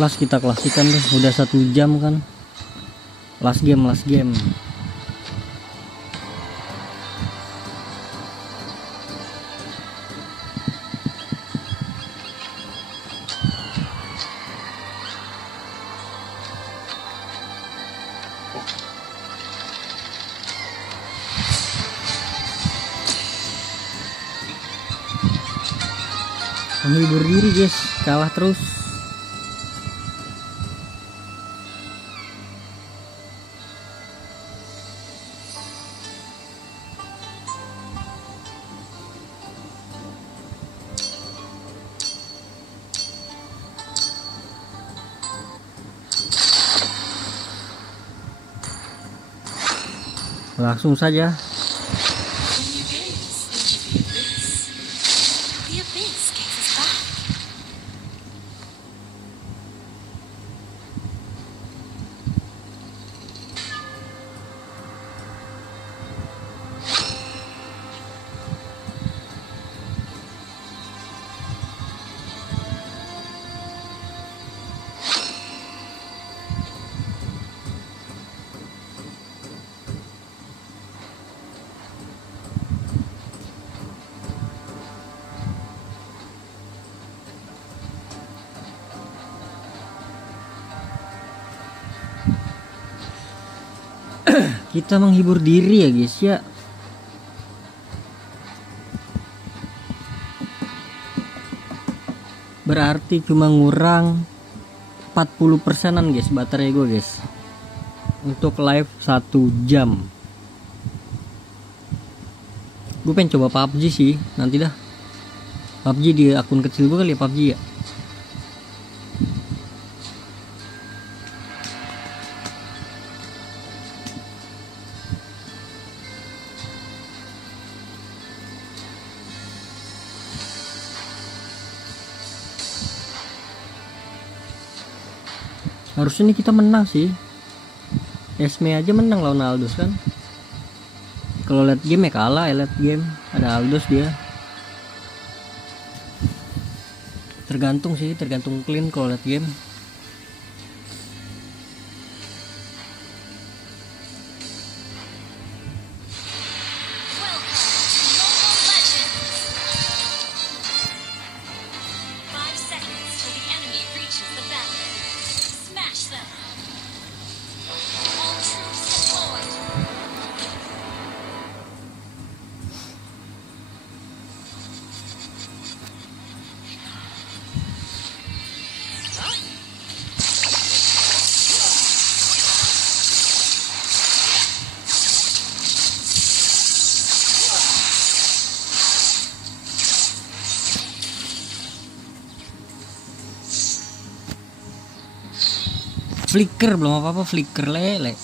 Kelas kita klasikan deh, udah 1 jam kan. Last game. Menghibur diri guys, kalah terus. Langsung saja. When you gaze into the abyss gazes back. Kita menghibur diri ya guys ya. Berarti cuma ngurang 40%an guys baterai gue guys. Untuk live 1 jam. Gue pengen coba PUBG sih, nanti dah. PUBG di akun kecil gue kali ya, PUBG ya. Harusnya nih kita menang sih. Esme aja menang lawan Aldous kan. Kalau late game ya kalah ya, late game ada Aldous dia. Tergantung sih, tergantung clean kalau late game. Welcome to Mobile Legends. 5 seconds till the enemy reaches the battle. Smash them. All troops deployed. Flicker belum apa-apa, flicker lele.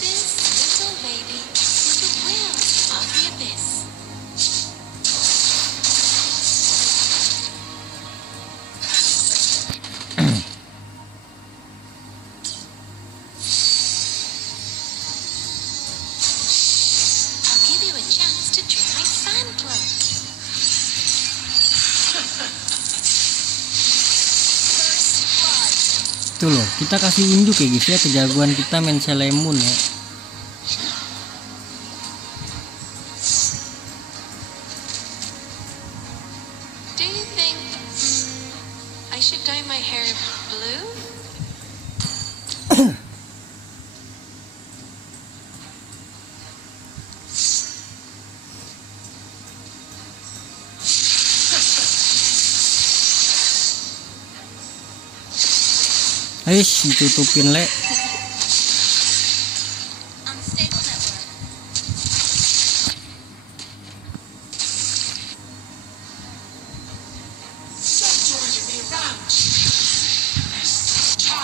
This little baby is the will of the abyss. I'll give you a chance to join my fan club. First blood. Tuh loh, kita kasih unjuk ya guys ya, kejagoan kita main Selemun ya. Do you think I should dye my hair blue? Eish, ditutupin le. Unstable network.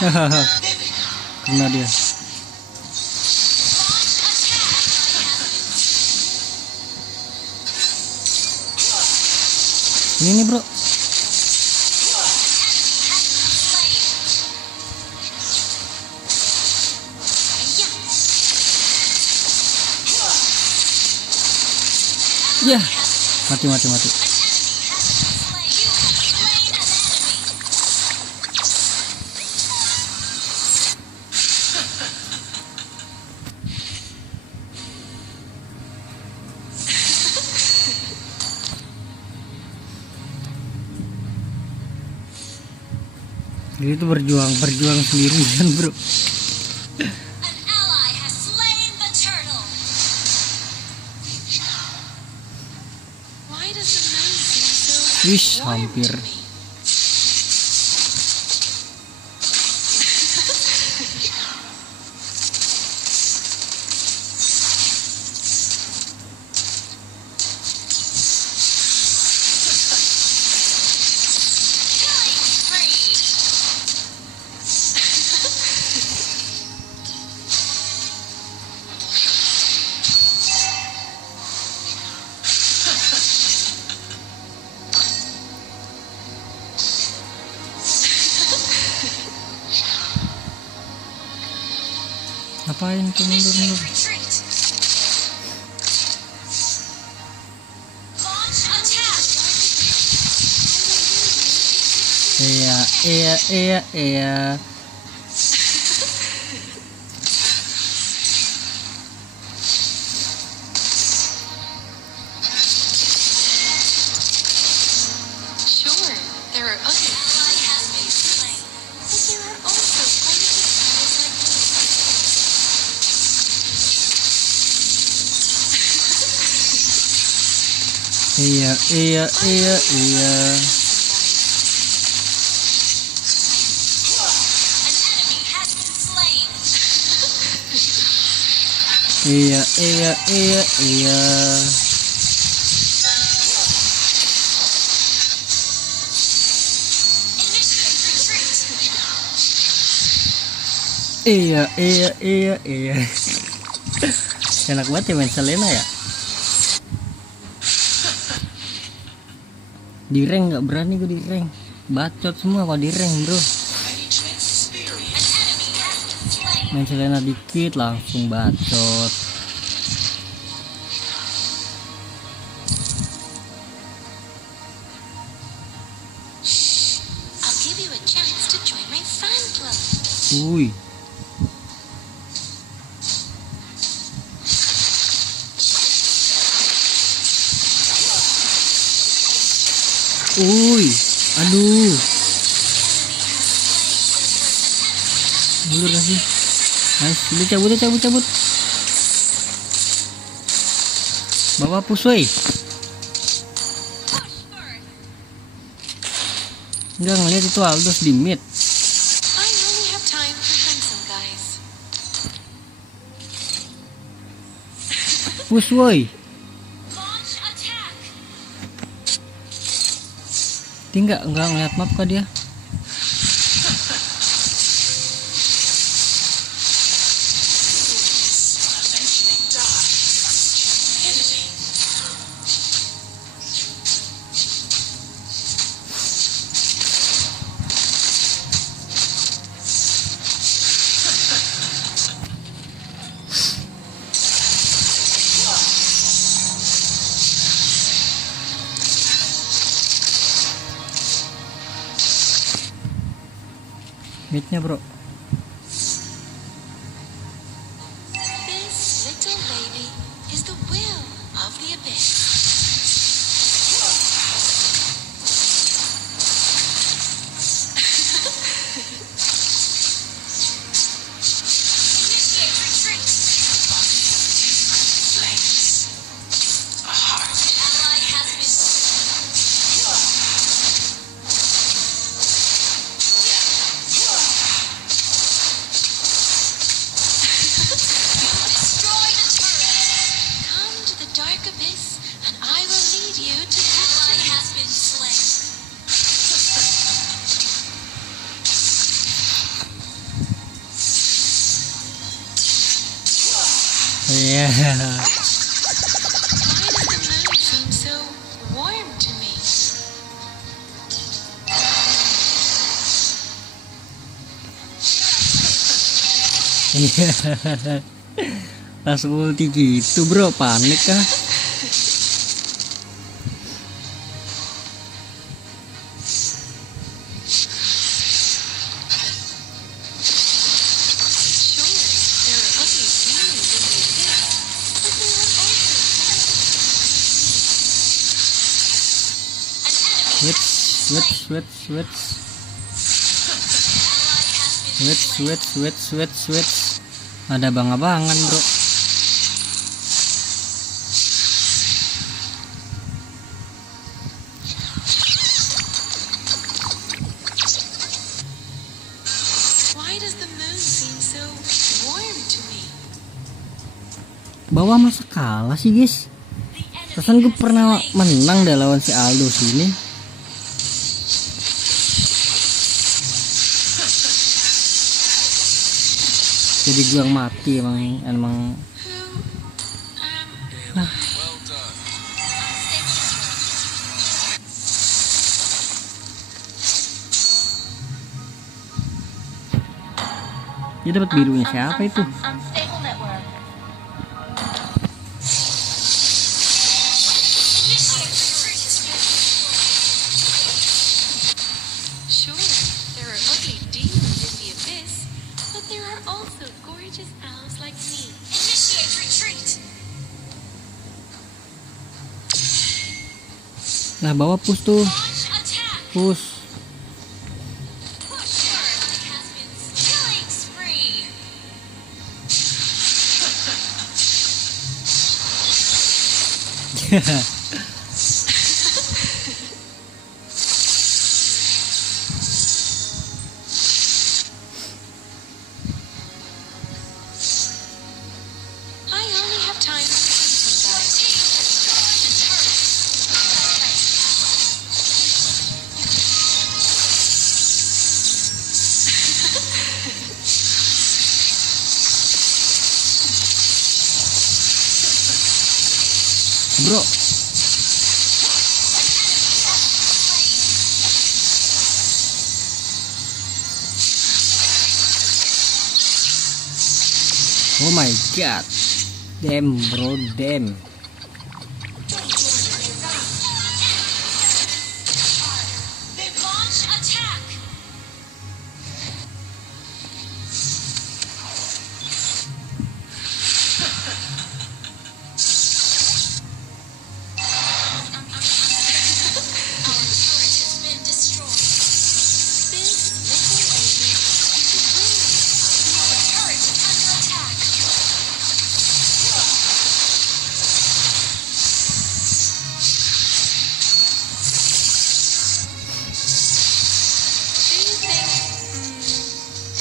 Hahaha. Kena dia. Ini nih bro. Ya, mati. An enemy has been slain. You have Dia tuh berjuang sendirian bro. An ally has slain the turtle. Why does the moon seem so Wish warm hampir. to me? Killing spree. Ngapain tuh mundur? Retreat. Launch attack. Iya. Sure, there are others, Ally has been slain. but there are also plenty of battles like this. Iya. Handsome guys. An enemy has been slain. Iya. Initiate retreat. Iya. Enak banget ya main Selena ya. Di rank nggak berani gue di rank. Bacot semua kalau di rank bro. An enemy has been slain. Main Selena dikit langsung bacot. I'll give you a chance to join my fan club. Wih. Aduh. Mundur gak sih? Nice, udah cabut. Bawa push wey. Enggak ngeliat itu Aldos di mid. I only have time for handsome guys. Push woy. Launch attack. Dia enggak ngeliat map kah dia? Midnya bro. This little baby is the will of the abyss. Initiate retreat. Flames. A heart. Ally has been slain. Destroy the turret. Come to the dark abyss, and I will lead you to Ally victory. has been slain. Iya. Why does the moon seem so warm to me? Iya. Langsung ulti gitu bro, panik kah? Sure, there are ugly demons in the abyss, but there are also An enemy has been slain. Switch. Sweet. Ada bang-abangan bro. Why does the moon seem so warm to me? Bawah masa kalah sih guys. Perasaan gue pernah menang dah lawan si Aldo sini. Jadi gue yang mati emang. Well done. Dia dapat birunya siapa itu? Unstable network. Sure, there are ugly demons in the abyss, but there are also gorgeous elves like me. Initiate retreat. Nah bawah push tuh, Launch attack. push. Push turret has been killing spree. I only have time for some guys. Team destroyed the turret. Bro, oh my god, damn bro, damn. Launch attack. Our turret has been destroyed. This little baby is the winner. Our turret is under attack. Do you think I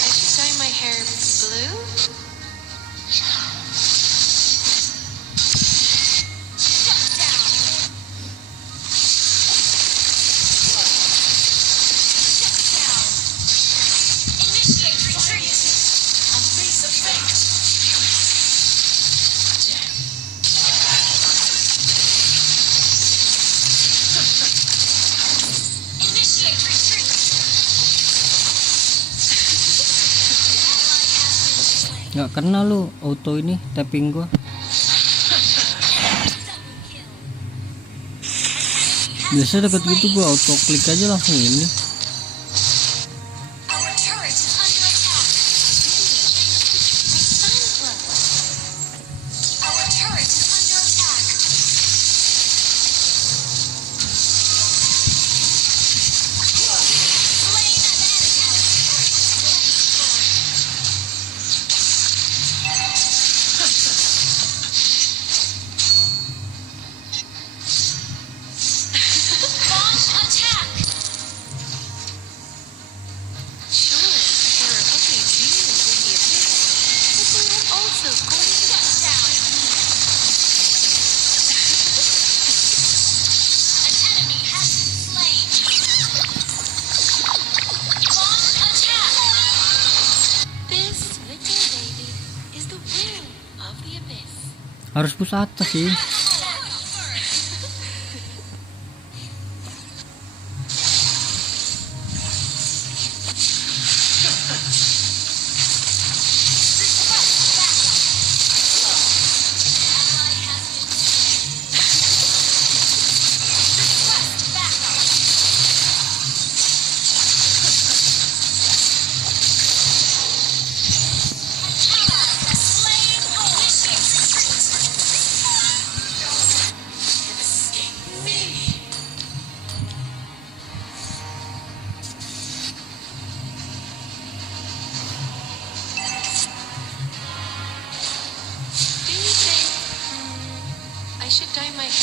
should dye my hair blue? Shut down. Shut down. Initiate retreat. Face effect. Initiate retreat. Nggak kena lu auto ini tapping gua. Biasa deket gitu gua auto klik aja langsung ini. Our turret is under attack. Our turret is under attack. Slain an Launch attack. Sure, there are ugly demons in the abyss, but there are also gorgeous Shut down. An enemy has been slain. Launch attack. This little baby is the winner of the abyss. Harus push atas sih.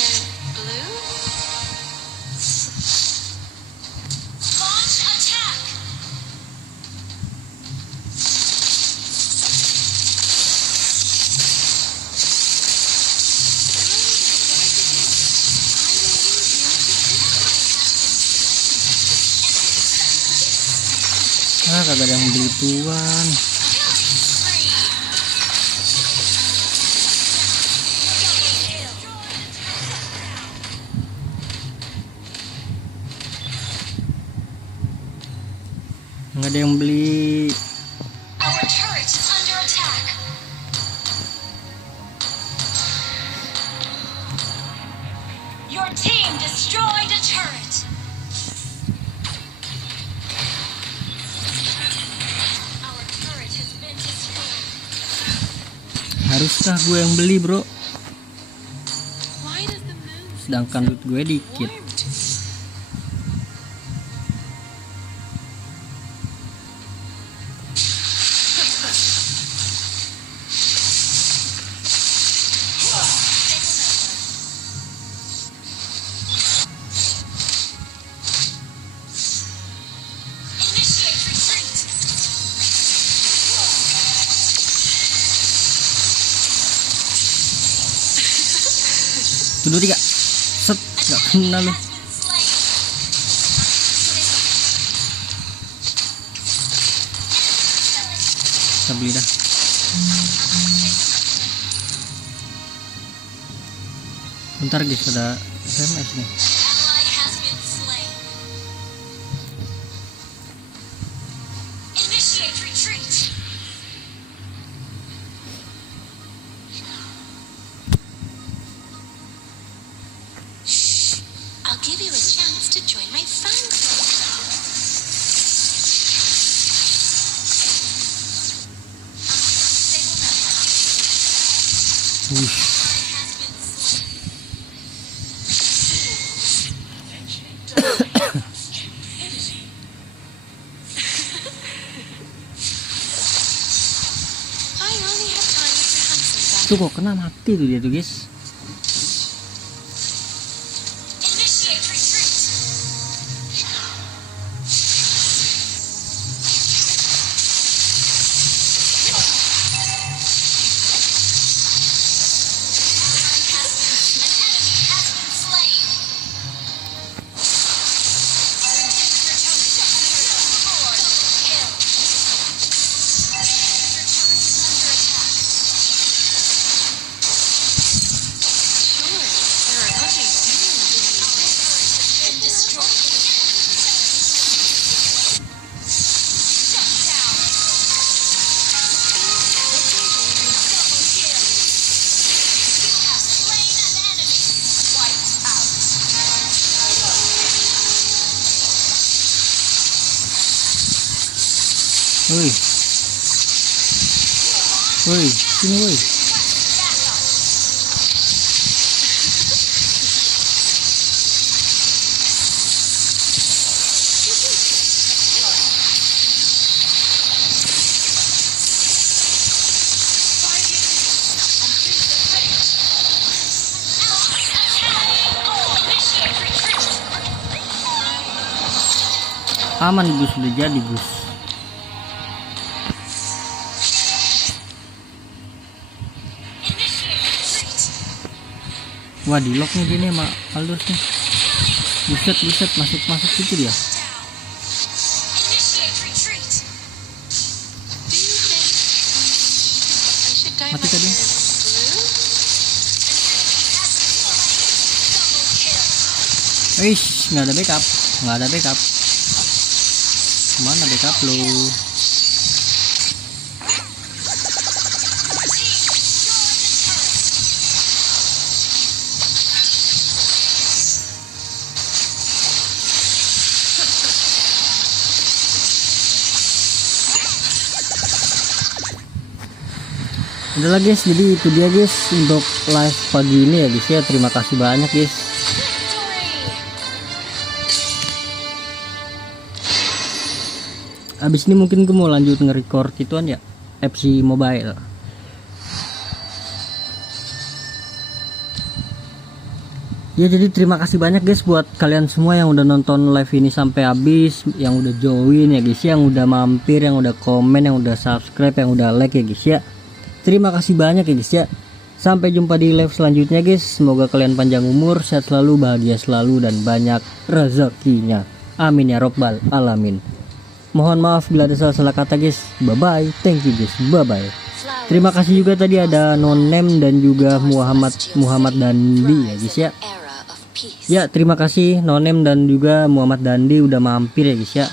parent blue? Launch attack! Kagak ada yang beli tuan. Nggak ada yang beli. Our turret is under attack. Your team destroyed a turret. Our turret has been destroyed. Haruskah gue yang beli, bro? Why does the moon Sedangkan duit gue dikit. warm to me? Initiate retreat. Tuh 2 3. Set, nggak kena lu. Has been slain. Kita beli dah. Bentar guys, ada SMS nih. Ally has been slain. Initiate retreat. I'll give you a chance to join my fan club. Stable network. Wih, Ally has been slain. I only have time for handsome tuh kok kena mati tuh dia tuh guys. Initiate retreat. An enemy has been slain. Sure, there are ugly demons in the abyss, Been destroyed. Shut down. Double kill. You have slain an enemy. Wiped out. Woi. Woi, sini woi. Backup. Initiate retreat. Aman Gus, udah jadi Gus. Initiate retreat. Wah, di lock nih dia nih sama Aldous nih. Buset, buset, masuk situ dia. Initiate retreat. Do you think I should dye Mati my tadi. hair blue? Double kill. Eish, nggak ada backup, nggak ada backup. Mana backup lu? Your team destroyed a turret. Udah lah guys, jadi itu dia guys untuk live pagi ini ya guys ya. Terima kasih banyak guys. Victory. Abis ini mungkin gue mau lanjut nge-record gituan ya, FC Mobile. Ya jadi terima kasih banyak guys buat kalian semua yang udah nonton live ini sampai habis, yang udah join ya guys, yang udah mampir, yang udah komen, yang udah subscribe, yang udah like ya guys ya. Terima kasih banyak ya guys ya. Sampai jumpa di live selanjutnya guys. Semoga kalian panjang umur, sehat selalu, bahagia selalu, dan banyak rezekinya. Amin ya robbal alamin. Mohon maaf bila ada salah-salah kata guys. Bye bye. Thank you guys. Bye bye. Terima kasih juga tadi ada Nonem dan juga Muhammad Dandi ya guys ya. Ya terima kasih Nonem dan juga Muhammad Dandi udah mampir ya guys ya.